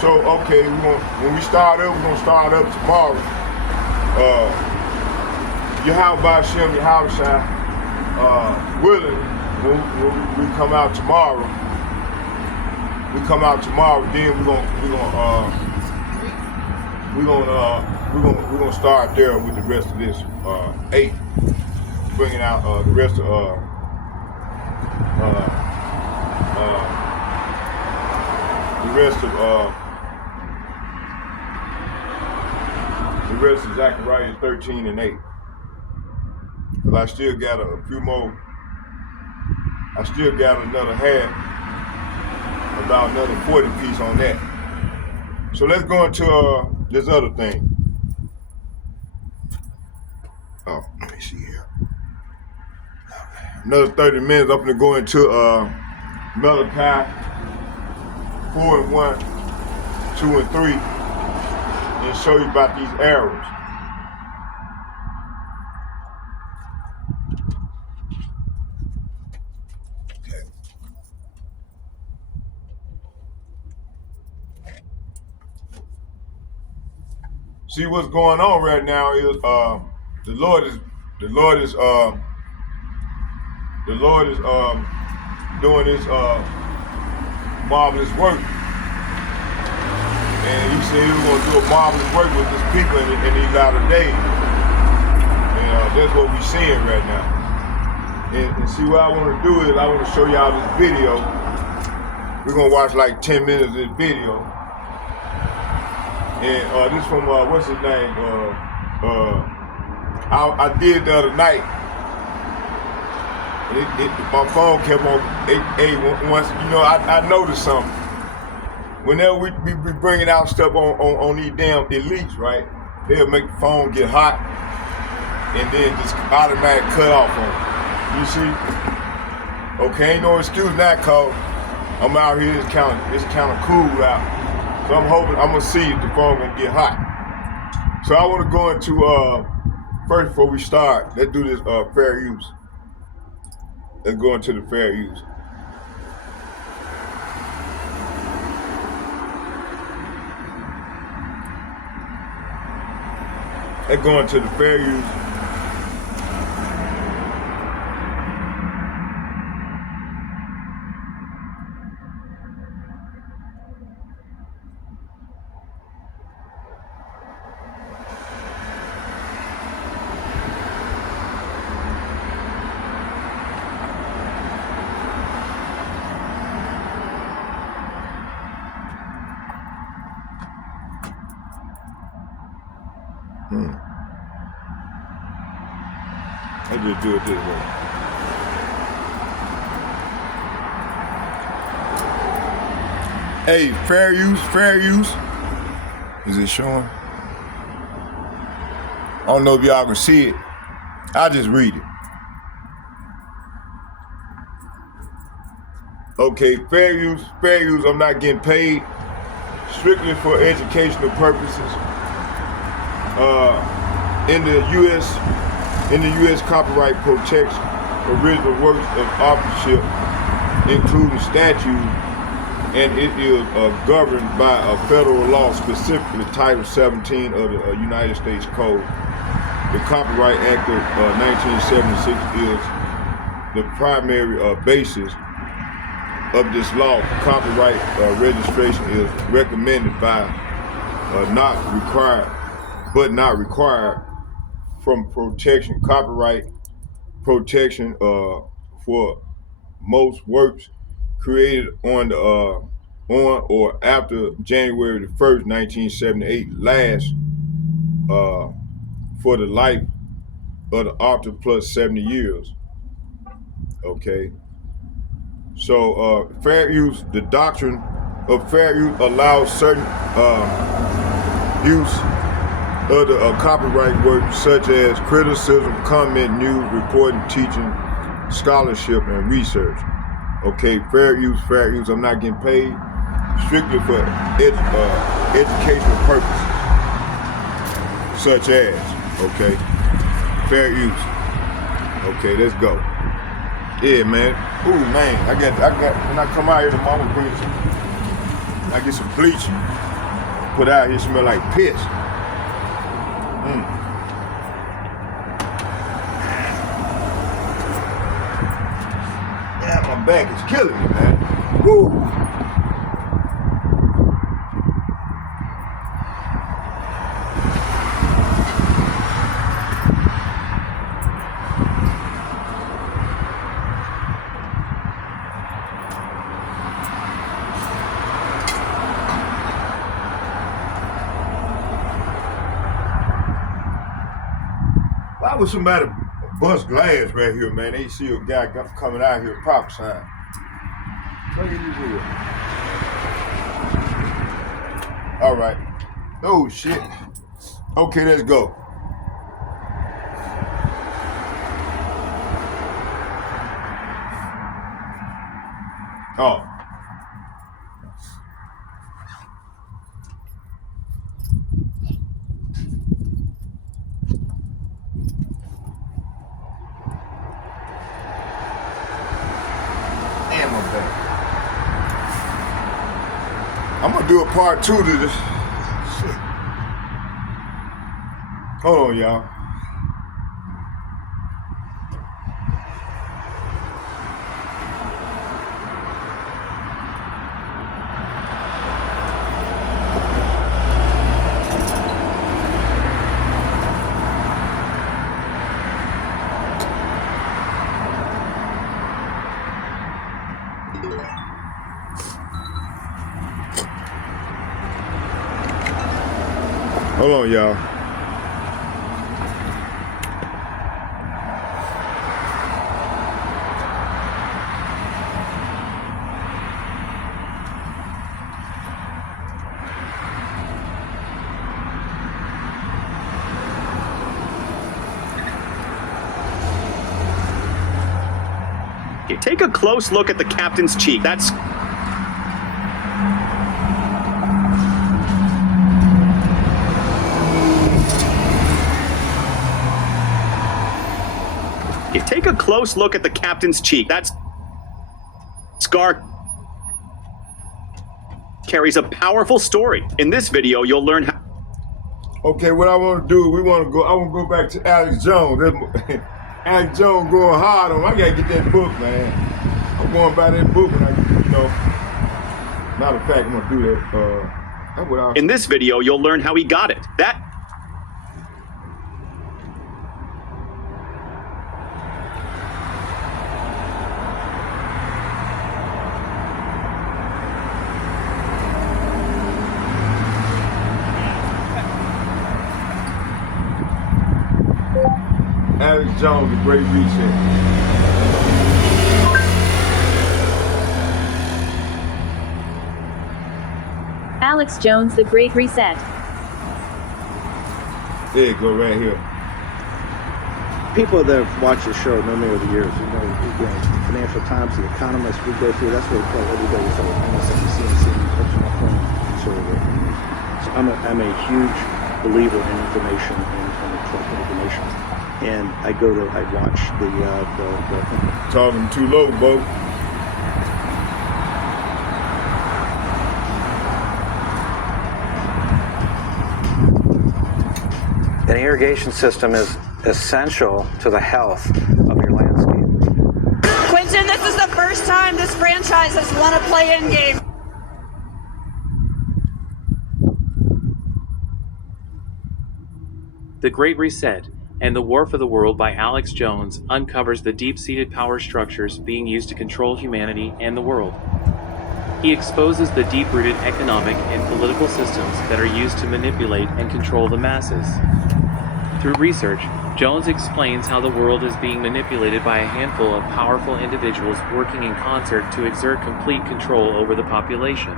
So, okay, when we start up, we're going to start up tomorrow. Yahweh Shem, Yahweh Shai, willing, when we come out tomorrow, then we're gonna start there with the rest of this 8, bringing out the rest of Zechariah 13 and 8. Cause I still got a few more. I still got another half, about another 40 piece on that. So let's go into this other thing. Oh, let me see here. Another 30 minutes. I'm gonna go into Malachi 4 and 1, 2 and 3, and show you about these arrows. Okay. See what's going on right now is the Lord is doing his marvelous work. And he said he was going to do a marvelous work with his people in these latter days. And that's what we're seeing right now. And see, what I want to do is I want to show y'all this video. We're going to watch like 10 minutes of this video. And this from, what's his name? I did the other night. My phone kept on, once, you know, I noticed something. Whenever we be bringing out stuff on these damn elites, right, they'll make the phone get hot and then just automatic cut off on it. You see? Okay, ain't no excuse that, cause I'm out here, it's kind of cool out. So I'm hoping, I'm gonna see if the phone gonna get hot. So I wanna go into, first before we start, let's do this fair use. Let's go into the fair use. Let's go into the fair use. Let's just do it this way. Hey, fair use. Is it showing? I don't know if y'all can see it. I'll just read it. Okay, fair use, I'm not getting paid. Strictly for educational purposes. In the U.S. copyright protects original works of authorship, including statues, and it is governed by a federal law, specifically Title 17 of the United States Code. The Copyright Act of 1976 is the primary basis of this law. Copyright registration is recommended by not required from protection. Copyright protection for most works created on or after January the 1st, 1978 lasts for the life of the author plus 70 years. Okay. So fair use, the doctrine of fair use allows certain use of the copyright work, such as criticism, comment, news, reporting, teaching, scholarship, and research. Okay, fair use. I'm not getting paid, strictly for educational purposes, such as, okay, fair use. Okay, let's go. Yeah, man. Ooh, man, I got. When I come out here tomorrow, I'm gonna bring some. I get some bleach. Put out here, smell like piss. Yeah, my back is killing me, man. Woo! Why would somebody bust glass right here, man? They see a guy coming out here prophesying. What are you doing? All right. Oh, shit. Okay, let's go. Oh. I'm gonna do a part 2 to this. Shit. Hold on, y'all. Hold on, y'all. Take a close look at the captain's cheek. That's... Take a close look at the captain's cheek. That scar carries a powerful story. In this video, you'll learn how... Okay, what I want to do, I want to go back to Alex Jones. Alex Jones going hard on. I got to get that book, man. I'm going by that book, and matter of fact, I'm going to do that. In this video, you'll learn how he got it. Alex Jones, The Great Reset. Alex Jones, The Great Reset. There you go, right here. People that watch the show know me over the years. The Financial Times, The Economist, we go through. That's what we call every day. So MSNBC, conservative. So I'm a huge believer in information and trusted information. And I watch the talking too low, Bo. An irrigation system is essential to the health of your landscape. Quentin, this is the first time this franchise has won a play-in game. The Great Reset and the War for the World by Alex Jones uncovers the deep-seated power structures being used to control humanity and the world. He exposes the deep-rooted economic and political systems that are used to manipulate and control the masses. Through research, Jones explains how the world is being manipulated by a handful of powerful individuals working in concert to exert complete control over the population.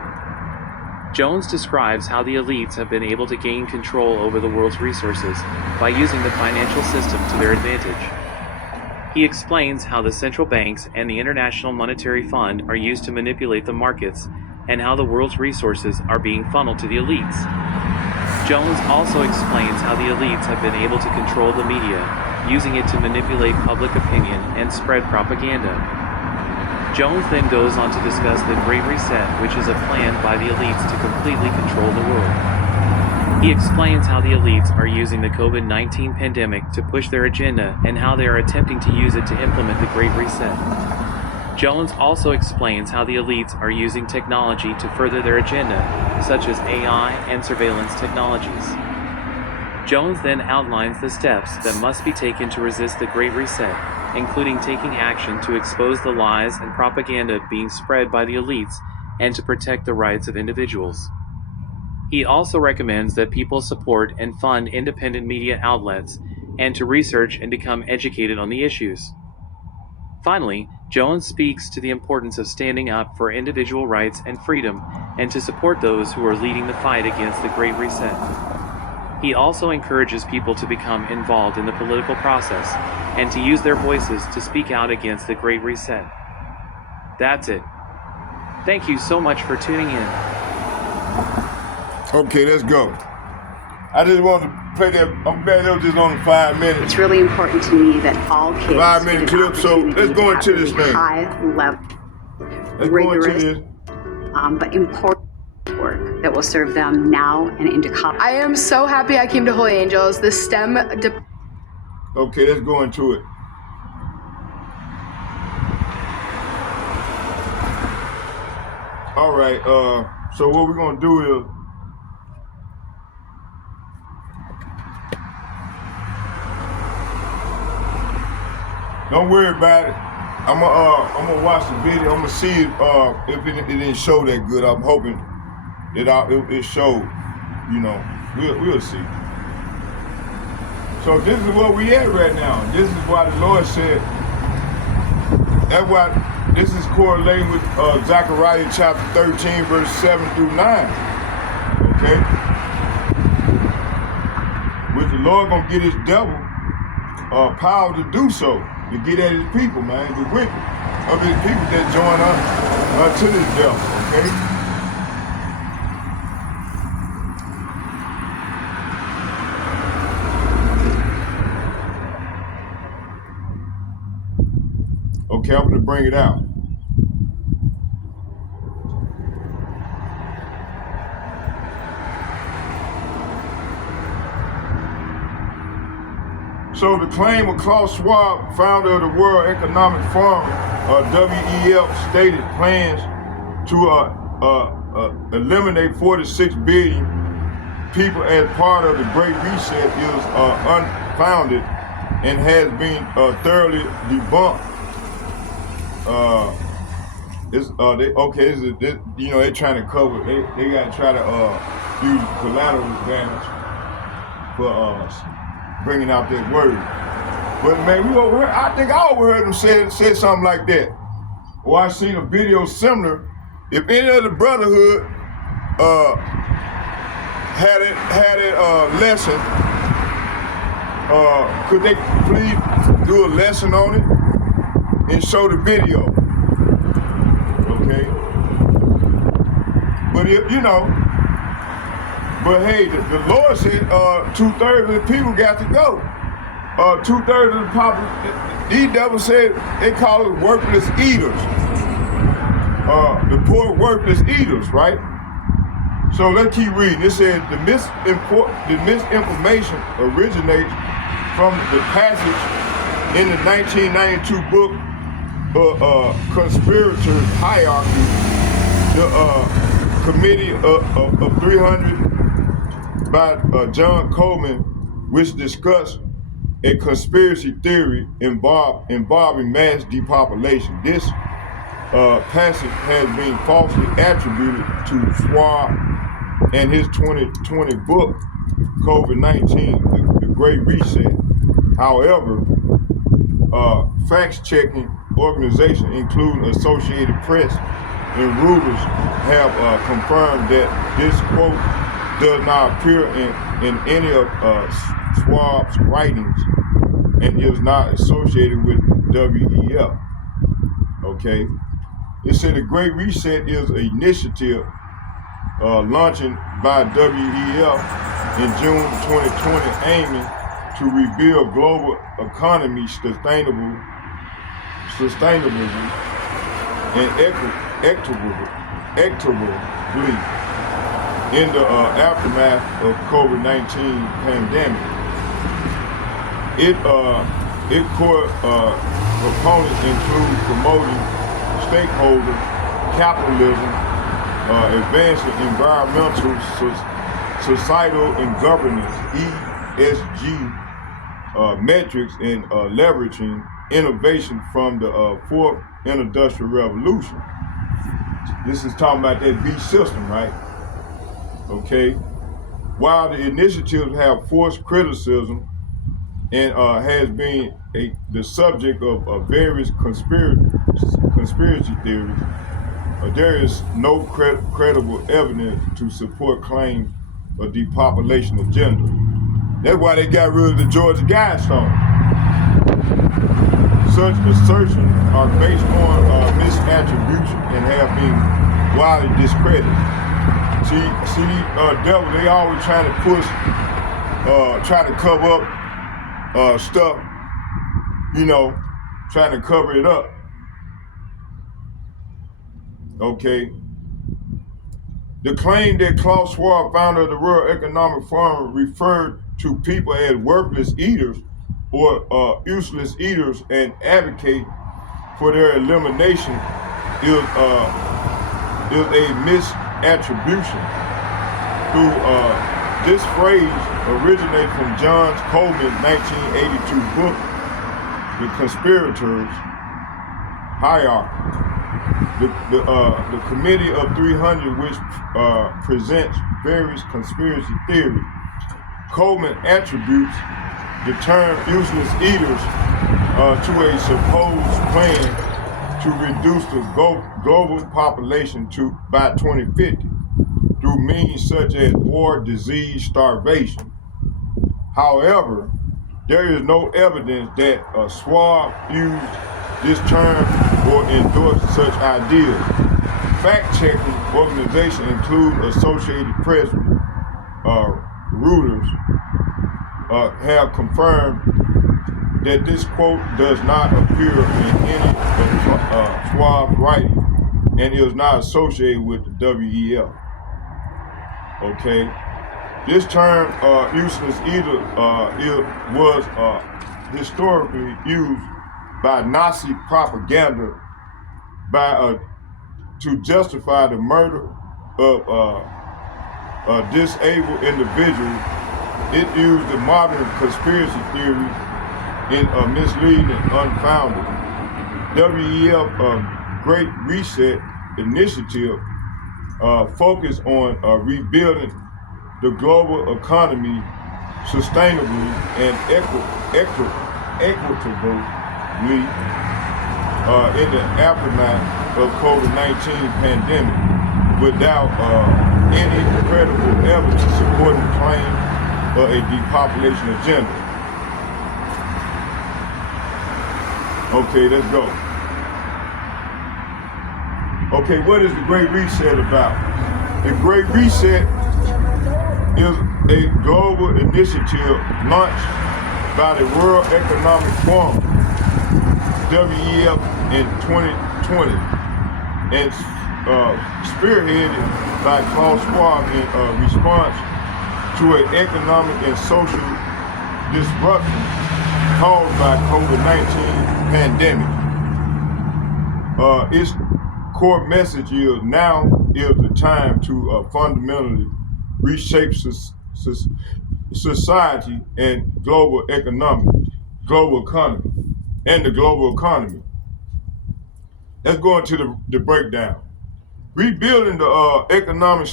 Jones describes how the elites have been able to gain control over the world's resources by using the financial system to their advantage. He explains how the central banks and the International Monetary Fund are used to manipulate the markets and how the world's resources are being funneled to the elites. Jones also explains how the elites have been able to control the media, using it to manipulate public opinion and spread propaganda. Jones then goes on to discuss the Great Reset, which is a plan by the elites to completely control the world. He explains how the elites are using the COVID-19 pandemic to push their agenda and how they are attempting to use it to implement the Great Reset. Jones also explains how the elites are using technology to further their agenda, such as AI and surveillance technologies. Jones then outlines the steps that must be taken to resist the Great Reset, including taking action to expose the lies and propaganda being spread by the elites and to protect the rights of individuals. He also recommends that people support and fund independent media outlets and to research and become educated on the issues. Finally, Jones speaks to the importance of standing up for individual rights and freedom and to support those who are leading the fight against the Great Reset. He also encourages people to become involved in the political process and to use their voices to speak out against the Great Reset. That's it. Thank you so much for tuning in. Okay, let's go. I just want to play that. I'm glad it was just only 5 minutes. It's really important to me that all kids 5-minute get an clip, so let's opportunity go to into have this a thing. high level, Let's go into rigorous, this. but important work that will serve them now and into college. I am so happy I came to Holy Angels. The STEM Okay, let's go into it. All right, so what we're gonna do is don't worry about it. I'm gonna watch the video. I'm gonna see if it didn't show that good. I'm hoping it showed. You know, we'll see. So this is where we at right now. This is why the Lord said. That's why this is correlating with Zechariah chapter 13, verse 7 through 9. Okay, which the Lord gonna get his devil power to do so. To get at his people, man, the wicked of his people that join us to this devil, okay? Okay, I'm gonna bring it out. So the claim of Klaus Schwab, founder of the World Economic Forum, WEF, stated plans to eliminate 46 billion people as part of the Great Reset is unfounded and has been thoroughly debunked. They're trying to cover. They got to try to use collateral damage for us. Bringing out that word. But man, we overheard, I think I overheard them say something like that. Or I seen a video similar. If any other brotherhood had a lesson, could they please do a lesson on it and show the video? Okay. But but hey, the Lord said 2/3 of the people got to go. 2/3 of the population. These devils said they call it worthless eaters. The poor worthless eaters, right? So let's keep reading. It says the misinformation originates from the passage in the 1992 book, Conspirators Hierarchy, the Committee of 300 by John Coleman, which discussed a conspiracy theory involving mass depopulation. This passage has been falsely attributed to Schwab and his 2020 book, COVID-19, the Great Reset. However, facts-checking organizations, including Associated Press and Reuters, have confirmed that this quote does not appear in any of Schwab's writings and is not associated with WEF. Okay? It said the Great Reset is an initiative launching by WEF in June 2020, aiming to rebuild global economy sustainably and equitably in the aftermath of COVID-19 pandemic. Its core components include promoting stakeholder capitalism, advancing environmental, societal, and governance (ESG) metrics, and leveraging innovation from the fourth industrial revolution. This is talking about that beast system, right? Okay. While the initiatives have forced criticism and has been the subject of various conspiracy theories, there is no credible evidence to support claims of depopulation agenda. That's why they got rid of the Georgia Guidestone. Such assertions are based on misattribution and have been widely discredited. See, devil, they always trying to push, try to cover up stuff, trying to cover it up. Okay. The claim that Klaus Schwab, founder of the World Economic Forum, referred to people as worthless eaters or useless eaters and advocate for their elimination is a misattribution. This phrase originates from John Coleman's 1982 book, The Conspirators Hierarchy. The Committee of 300, which presents various conspiracy theories. Coleman attributes the term useless eaters to a supposed plan to reduce the global population by 2050 through means such as war, disease, starvation. However, there is no evidence that Schwab used this term or endorsed such ideas. Fact-checking organizations include Associated Press, Reuters, have confirmed that this quote does not appear in any of Schwab's writing and is not associated with the WEF. Okay, this term useless eater was historically used by Nazi propaganda to justify the murder of disabled individuals. It used the modern conspiracy theory in misleading and unfounded. WEF Great Reset initiative focus on rebuilding the global economy sustainably and equitably in the aftermath of COVID-19 pandemic without any credible evidence supporting the claim of a depopulation agenda. Okay, let's go. Okay, what is the Great Reset about? The Great Reset is a global initiative launched by the World Economic Forum, WEF, in 2020 and spearheaded by Klaus Schwab in response to an economic and social disruption caused by COVID-19 pandemic. Its core message is now is the time to fundamentally reshape society and global economy, and the global economy. Let's go into the breakdown. Rebuilding the economic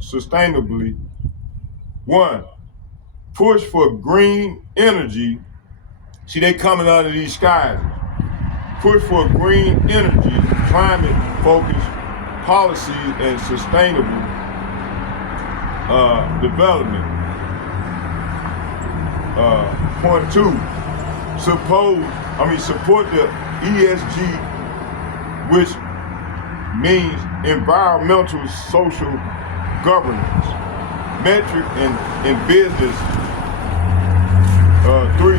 sustainably. 1, push for green energy. See, they coming out of these skies. Push for green energy, climate-focused policies, and sustainable development. Point 2, support the ESG, which means environmental social governance, metric in business. 3,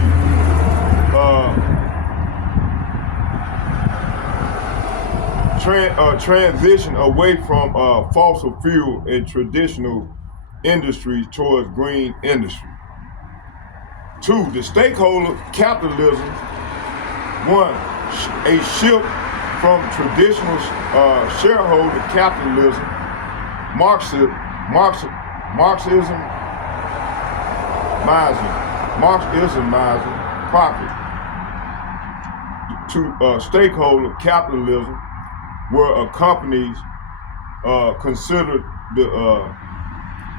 transition away from fossil fuel and traditional industries towards green industry. 2, the stakeholder capitalism. 1, a shift from traditional shareholder capitalism, Marxism, profit, to stakeholder capitalism, where companies consider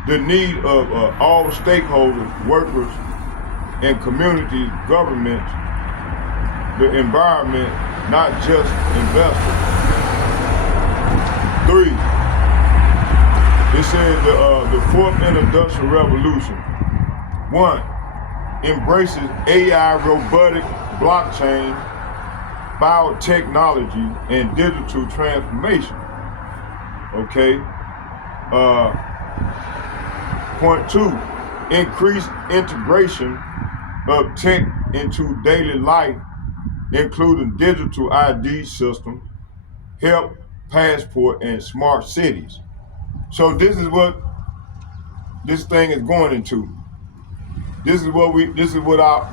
the need of all stakeholders, workers, and communities, governments, the environment, not just investors. 3, it says the fourth industrial revolution. 1, embraces AI, robotic, blockchain, biotechnology, and digital transformation. Okay. Point 2, increased integration of tech into daily life, including digital ID system, health, passport, and smart cities. So this is what this thing is going into. This is what all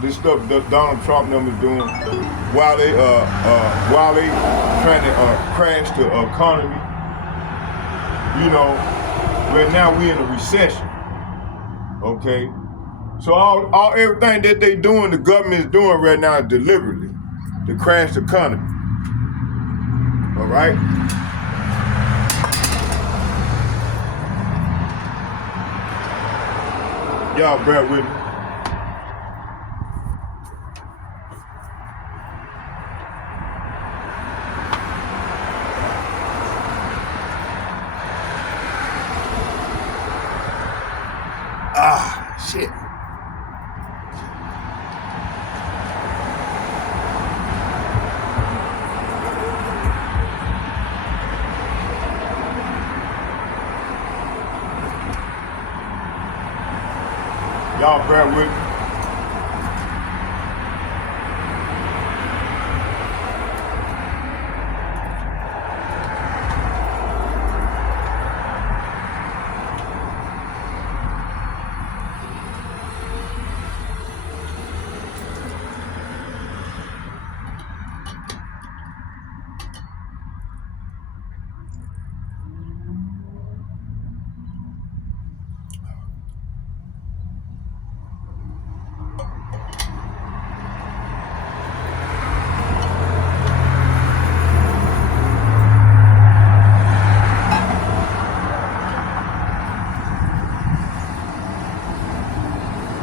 this stuff that Donald Trump and them is doing while they trying to crash the economy. You know, right now we in a recession. Okay, so all everything that they doing, the government is doing right now deliberately to crash the economy. All right. Y'all bear with me. Shit. Y'all bear with me.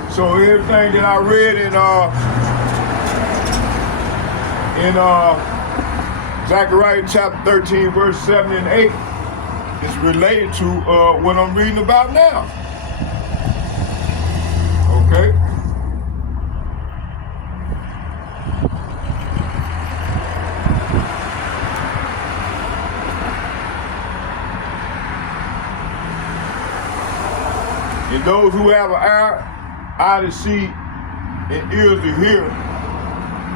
So everything that I read in Zechariah chapter 13, verse 7 and 8 is related to what I'm reading about now. Okay? And those who have an eye to see and ears to hear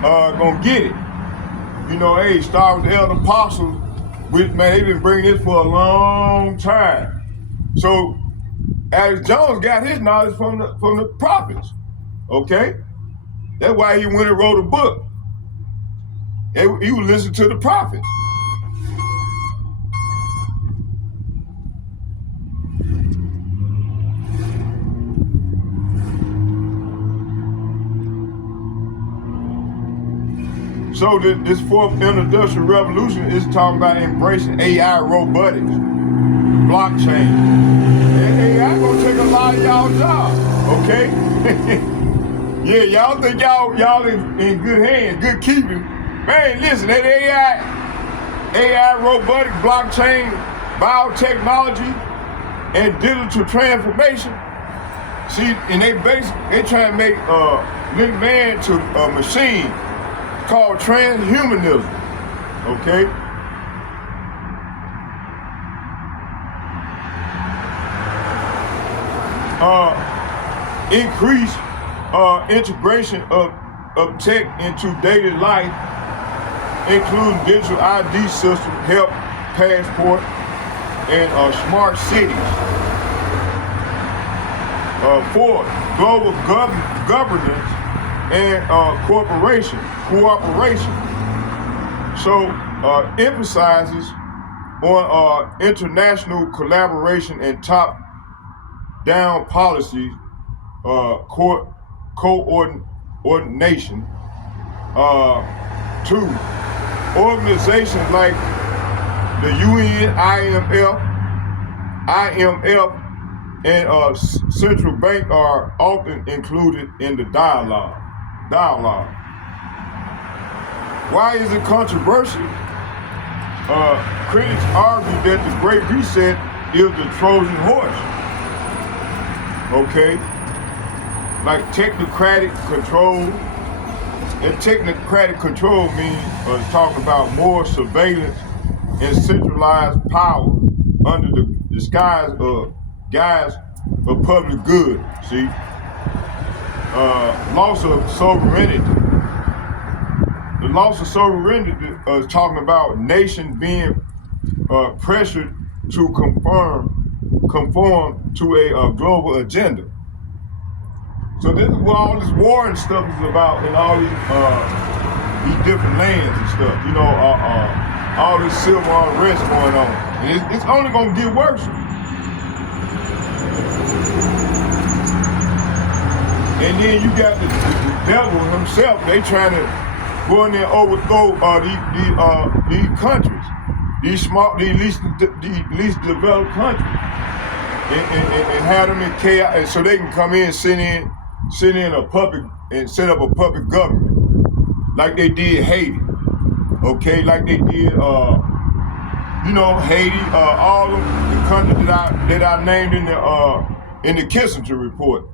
gonna get it. You know, hey, start with the elder apostles. Man, they've been bringing this for a long time. So Alex Jones got his knowledge from the prophets. Okay? That's why he went and wrote a book. He would listen to the prophets. So this fourth industrial revolution is talking about embracing AI, robotics, blockchain. And AI gonna take a lot of y'all jobs, okay? Yeah, y'all think y'all in good hands, good keeping. Man, listen, that AI, robotic, blockchain, biotechnology, and digital transformation. See, and they trying to make little man to a machine called transhumanism, okay? Increase integration of tech into daily life, including digital ID system, health, passport, and smart cities. Fourth, global governance and cooperation. So emphasizes on international collaboration and top-down policy coordination. Two, organizations like the UN, IMF, and central bank are often included in the dialogue. Why is it controversial? Critics argue that the Great Reset is the Trojan horse. Okay? Like technocratic control. And technocratic control means talking about more surveillance and centralized power under the guise of public good. See? Loss of sovereignty. The loss of sovereignty is talking about nations being pressured to conform to a global agenda. So this is what all this war and stuff is about in all these different lands and stuff. You know, all this civil unrest going on. And it's only gonna get worse. And then you got the devil himself. They trying to go in there and overthrow these countries, these least developed countries, and have them in chaos, and so they can come in, sit in a puppet and set up a puppet government, like they did Haiti, okay, like they did, Haiti, all of the countries that I named in the Kissinger report,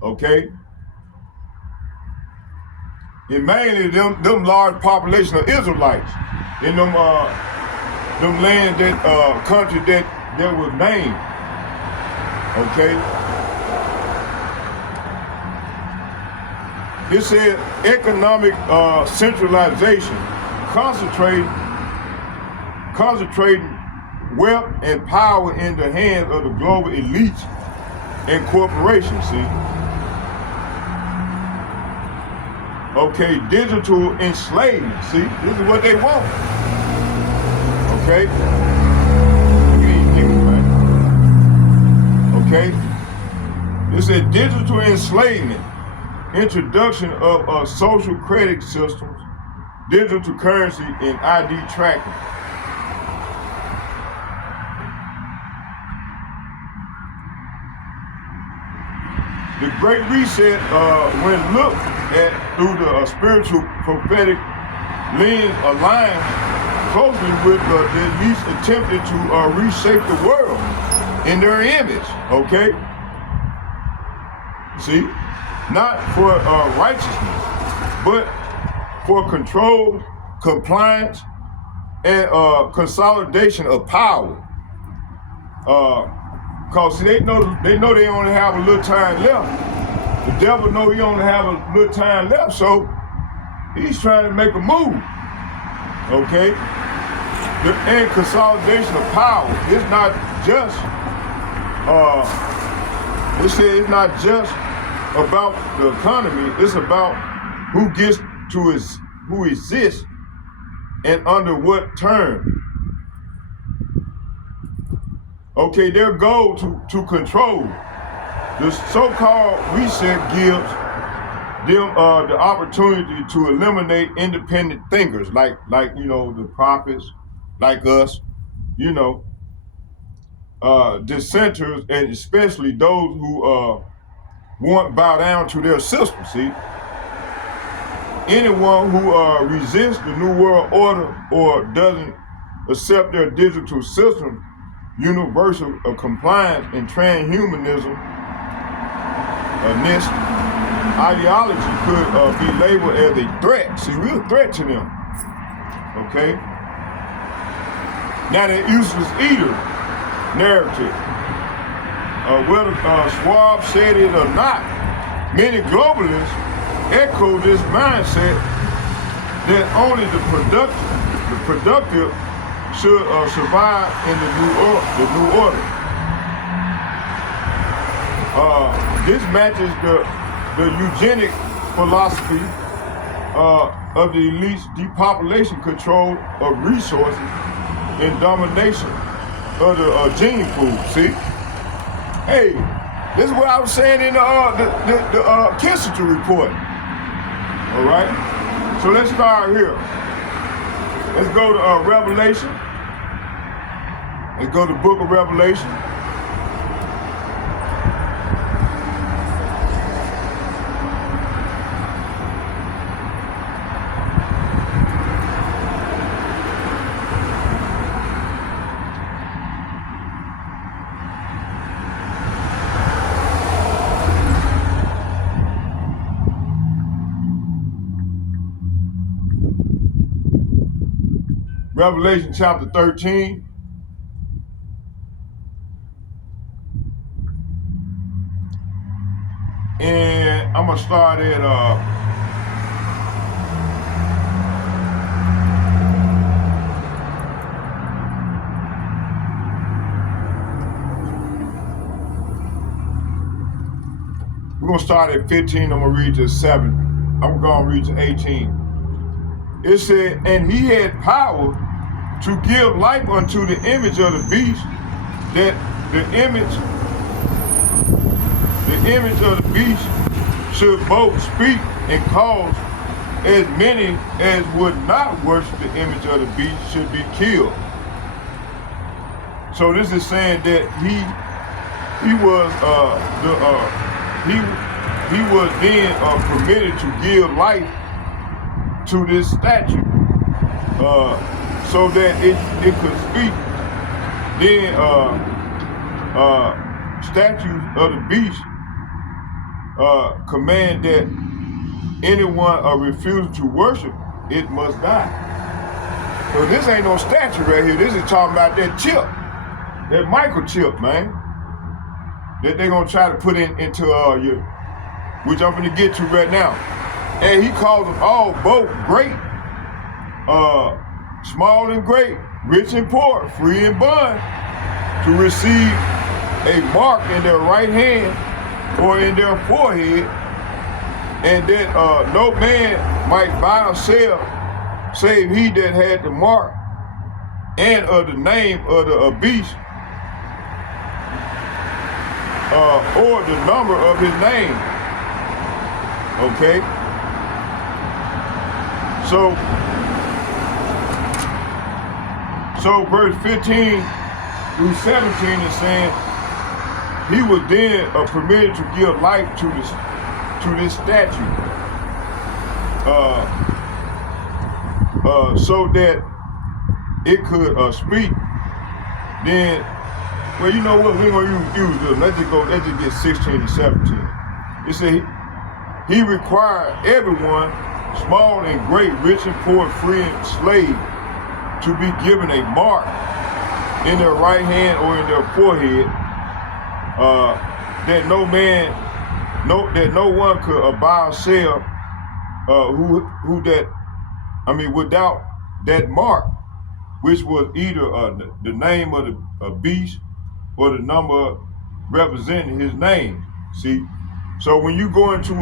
okay. And mainly them large population of Israelites in them lands countries that was named. Okay. This said economic centralization, concentrating wealth and power in the hands of the global elites and corporations. See. Okay, digital enslavement. See, this is what they want. Okay? Okay? This is digital enslavement, introduction of social credit systems, digital currency, and ID tracking. The Great Reset, when looked at through the spiritual prophetic lens, aligns closely with the elites attempted to reshape the world in their image, okay? See? Not for righteousness, but for control, compliance, and consolidation of power. Cause see, they know they only have a little time left. The devil know he only have a little time left, so he's trying to make a move. Okay? And consolidation of power. It's not just, it says it's not just about the economy, it's about who gets to who exists and under what term. Okay, their goal to control. The so-called reset gives them the opportunity to eliminate independent thinkers like you know, the prophets, like us, you know, dissenters, and especially those who won't bow down to their system. See, anyone who resists the New World Order or doesn't accept their digital system, universal compliance, and transhumanism, NIST ideology could be labeled as a threat. See, we're a threat to them. Okay. Now the useless eater narrative. Whether Schwab said it or not, many globalists echo this mindset that only the productive should survive in the new order. This matches the eugenic philosophy of the elite's depopulation control of resources and domination of the gene pool. See? Hey, this is what I was saying in the Kissinger report. All right? So let's start here. Let's go to Revelation. Let's go to the book of Revelation. Revelation chapter 13. And I'm gonna start at we're gonna start at 15. I'm gonna read to 7. I'm gonna read to 18. It said, and he had power to give life unto the image of the beast, that the image of the beast should both speak and cause as many as would not worship the image of the beast should be killed. So this is saying that he was then permitted to give life to this statue, so that it could speak. Then statues of the beast command that anyone refusing to worship it must die. So this ain't no statue right here. This is talking about that chip, that microchip, man, that they're gonna try to put into you, which I'm gonna get to right now. And he calls them all both great, small and great, rich and poor, free and bond, to receive a mark in their right hand or in their forehead, and that no man might buy or sell save he that had the mark and of the name of the beast, or the number of his name. Okay? So verse 15 through 17 is saying he was then permitted to give life to this statue, so that it could speak. Then, well, you know what? We're gonna use this. Let's just get 16 and 17. It said he required everyone, small and great, rich and poor, free and slave, to be given a mark in their right hand or in their forehead, that no one could buy or sell, without that mark, which was either the name of the beast or the number representing his name. See, so when you go into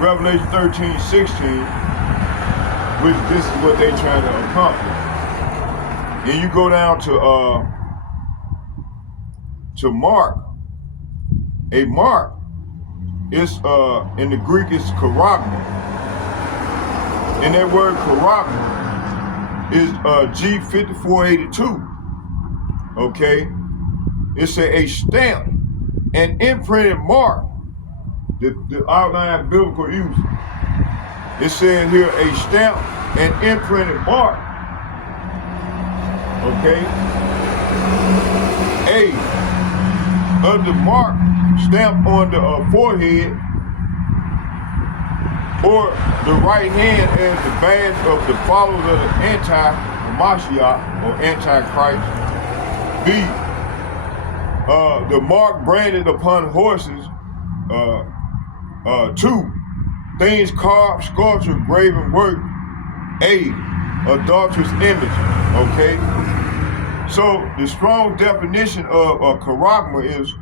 Revelation 13:16, which this is what they trying to accomplish. And you go down to Mark. A mark is in the Greek is charagma. And that word charagma is G5482. Okay? It's a stamp, an imprinted mark. The outline biblical use. It says here a stamp, an imprinted mark. Okay? A of the mark stamped on the forehead or the right hand as the badge of the followers of the anti-Mashiach or antichrist. B, the mark branded upon horses. 2, things carved, sculpture, graven work. A, adulterous image. Okay? So the strong definition of charagma is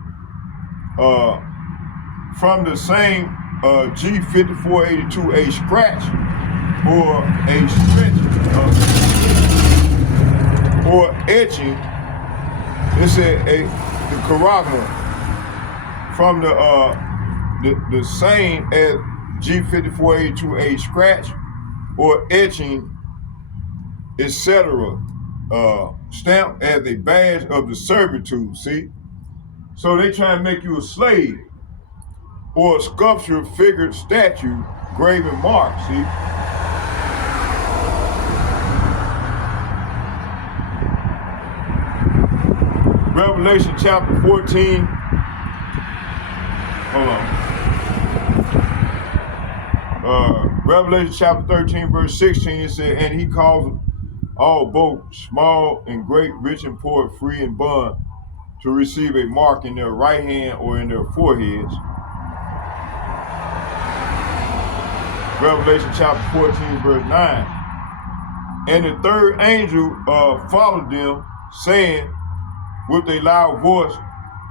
from the same G5482, a scratch or a stretch or etching. It's the charagma from the same as G5482, a scratch or etching, etc. Stamped as a badge of the servitude. See, so they try and make you a slave. Or a sculpture, figured statue, graven mark, see? Revelation chapter 14. Hold on. Revelation chapter 13, verse 16, it said, and he calls all both small and great, rich and poor, free and bond, to receive a mark in their right hand or in their foreheads. Revelation chapter 14, verse 9. And the third angel followed them, saying with a loud voice,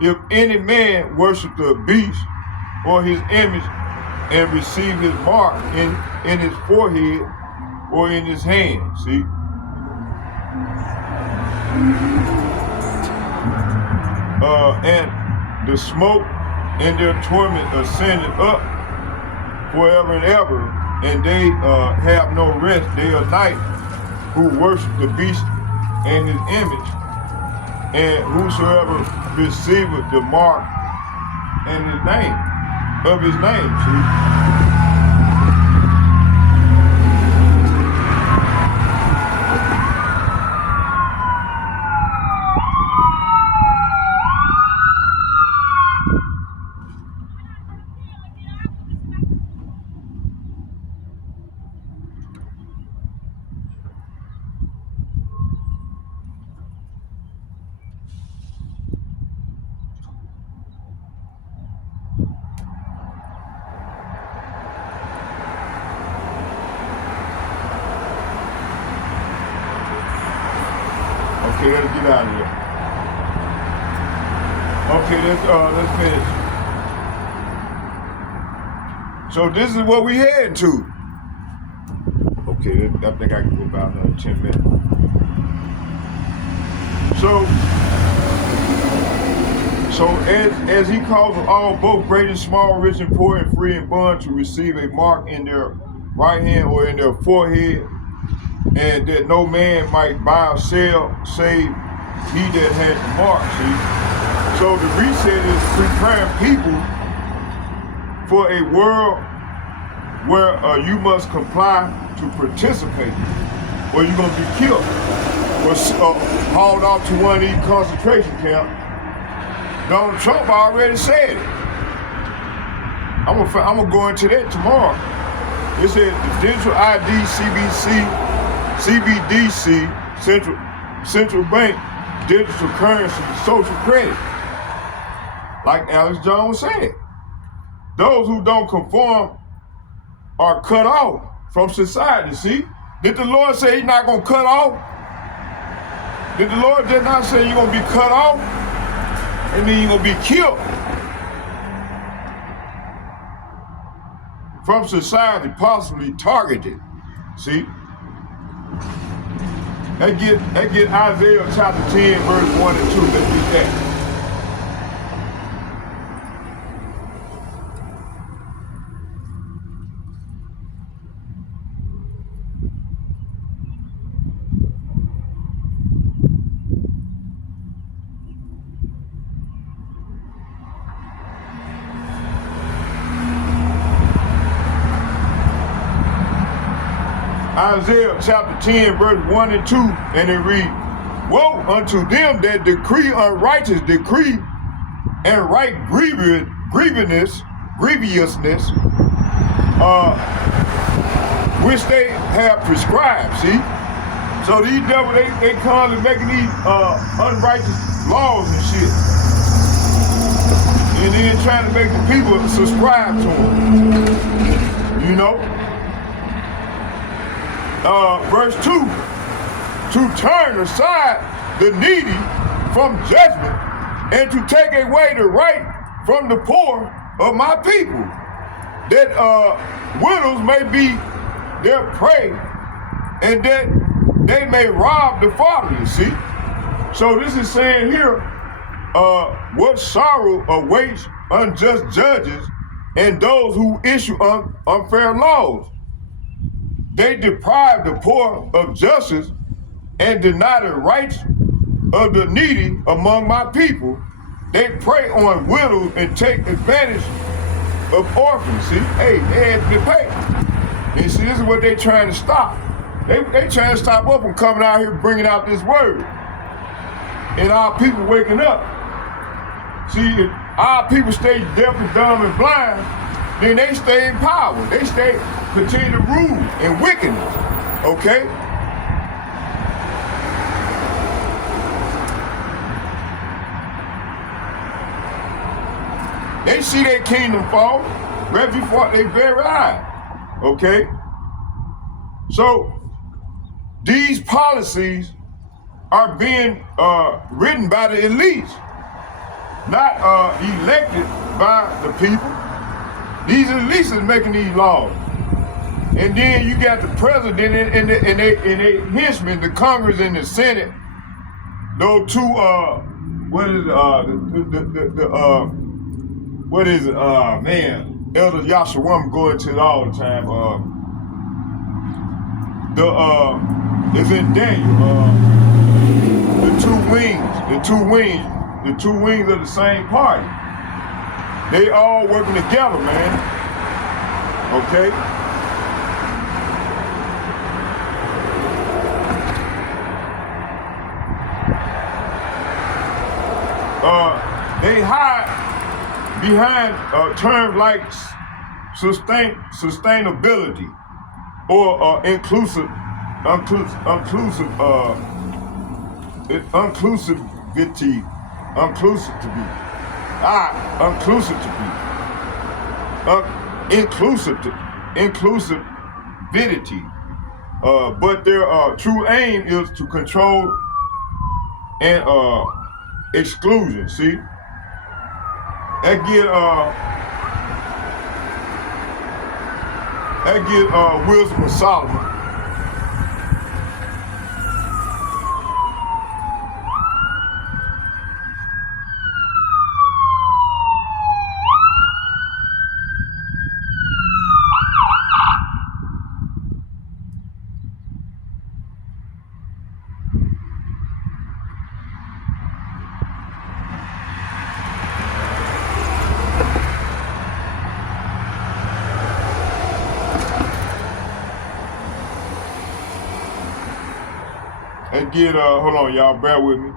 if any man worship the beast or his image and receive his mark in his forehead or in his hand. See? And the smoke and their torment ascended up forever and ever, and they have no rest day or night who worship the beast and his image, and whosoever receiveth the mark and his name, of his name. See? Okay, let's get out of here. Okay, let's finish. So this is what we heading to. Okay, I think I can go about another 10 minutes. So as he calls them all, both great and small, rich and poor, and free and bond, to receive a mark in their right hand or in their forehead, and that no man might buy or sell save he that has the mark. See? So the reset is preparing people for a world where you must comply to participate, or you're going to be killed, or hauled off to one of these concentration camps. Donald Trump already said it. I'm gonna go into that tomorrow. It says the digital ID, CBDC, central bank, digital currency, social credit. like Alex Jones said. Those who don't conform are cut off from society, see? Did the Lord say he's not gonna cut off? Did the Lord did not say you're gonna be cut off? And then you're gonna be killed from society, possibly targeted, see? That get Isaiah chapter 10, verse 1 and 2. Let's read that. Isaiah chapter 10, verse 1 and 2, and it reads, Woe unto them that decree unrighteous decree and write grievousness, which they have prescribed, see? So these devils, they constantly making these unrighteous laws and shit. And then trying to make the people subscribe to them, you know? Verse 2, to turn aside the needy from judgment and to take away the right from the poor of my people, that widows may be their prey and that they may rob the fatherless, see? So this is saying here, what sorrow awaits unjust judges and those who issue unfair laws. They deprive the poor of justice and deny the rights of the needy among my people. They prey on widows and take advantage of orphans. See, hey, they have to pay. And see, this is what they trying to stop. They trying to stop us from coming out here bringing out this word. And our people waking up. See, if our people stay deaf and dumb and blind, then they stay in power. They continue to rule in wickedness, okay? They see their kingdom fall, right before their very eye, okay? So these policies are being written by the elites, not elected by the people. These elites is making these laws. And then you got the president and they henchmen, the Congress and the Senate, those two, Elder Yashawam go into it all the time. It's in Daniel, the two wings of the same party. They all working together, man. Okay? They hide behind terms like sustainability or inclusivity. Inclusivity. But their true aim is to control and exclusion. See, that get Wisdom of Solomon. And get, hold on, y'all, bear with me.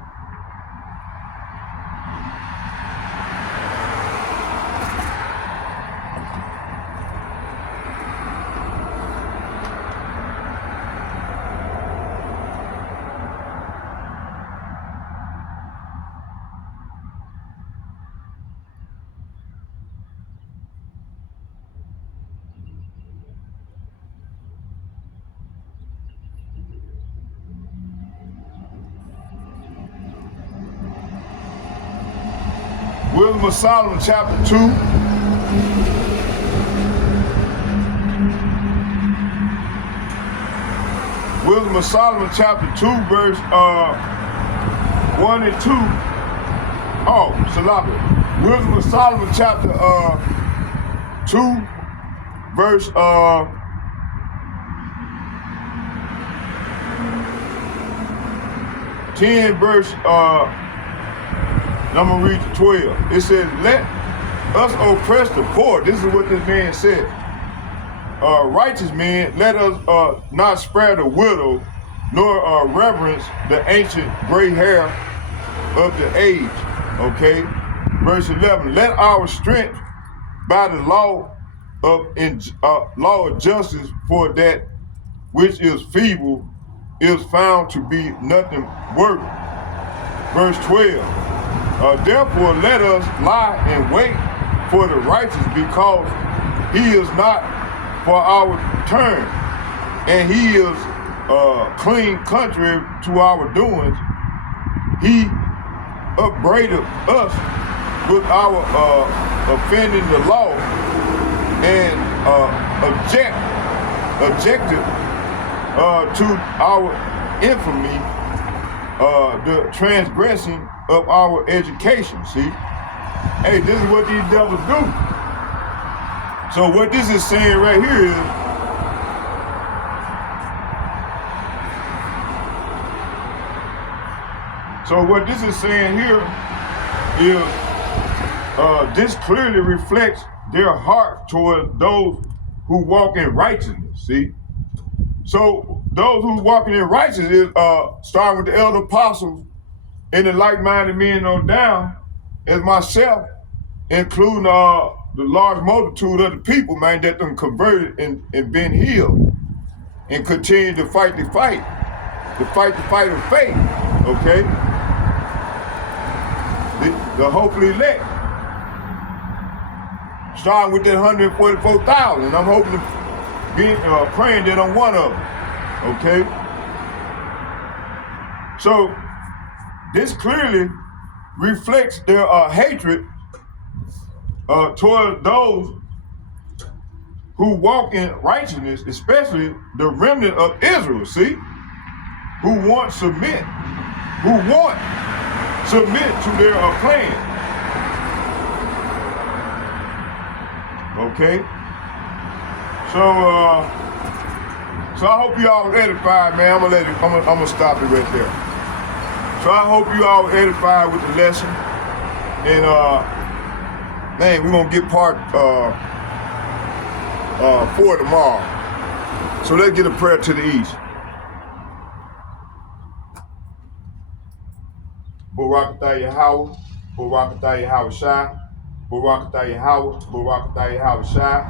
Wisdom of Solomon, chapter 2. Wisdom of Solomon, chapter 2, verse 1 and 2. Oh, Salami. Wisdom of Solomon, chapter 2, verse 10, verse and I'm gonna read to 12. It says, let us oppress the poor. This is what this man said. Righteous men, let us not spare the widow, nor reverence the ancient gray hair of the age. Okay? Verse 11, let our strength by the law of justice, for that which is feeble is found to be nothing worth. Verse 12, therefore let us lie in wait for the righteous, because he is not for our turn, and he is clean contrary to our doings. He upbraided us with our offending the law, and objected to our infamy, the transgressing of our education. See? Hey, this is what these devils do. So what this is saying right here is, this clearly reflects their heart toward those who walk in righteousness. See? So those who walking in righteousness is starting with the elder apostles and the like-minded men on down, as myself, including the large multitude of the people, man, that them converted and been healed, and continue to fight the fight of faith. Okay, the hopefully elect, starting with that 144,000. I'm hoping to be praying that I'm one of them. Okay, so this clearly reflects their hatred toward those who walk in righteousness, especially the remnant of Israel, see? Who want submit to their plan. Okay? So I hope you all were edified, man. I'm gonna stop it right there. So I hope you all were edified with the lesson. And man, we're gonna get part 4 tomorrow. So let's get a prayer to the east. Barakatah Yahweh, Barakatah Yahweh Shai, Barakatah Yahweh, Barakatah Yahweh Shai,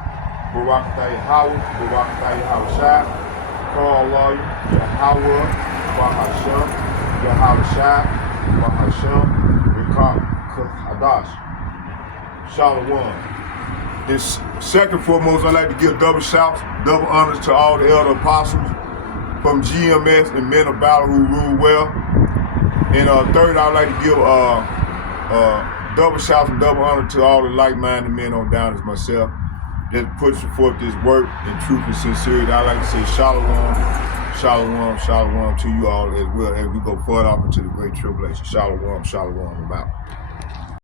Barakatah Yahweh, Barakatah Yahweh Shai, Call Allah, Yahweh, Bahashem, Yahweh Shai, Bahashem, Rikah Hadash. Shalom. And second foremost, I'd like to give double shouts, double honors to all the elder apostles from GMS and men of valor who rule well. And third, I'd like to give double shouts and double honor to all the like-minded men on down as myself that puts forth this work in truth and sincerity. I'd like to say shalom, shalom, shalom to you all as well as we go forward off into the great tribulation. Shalom, shalom, I'm out.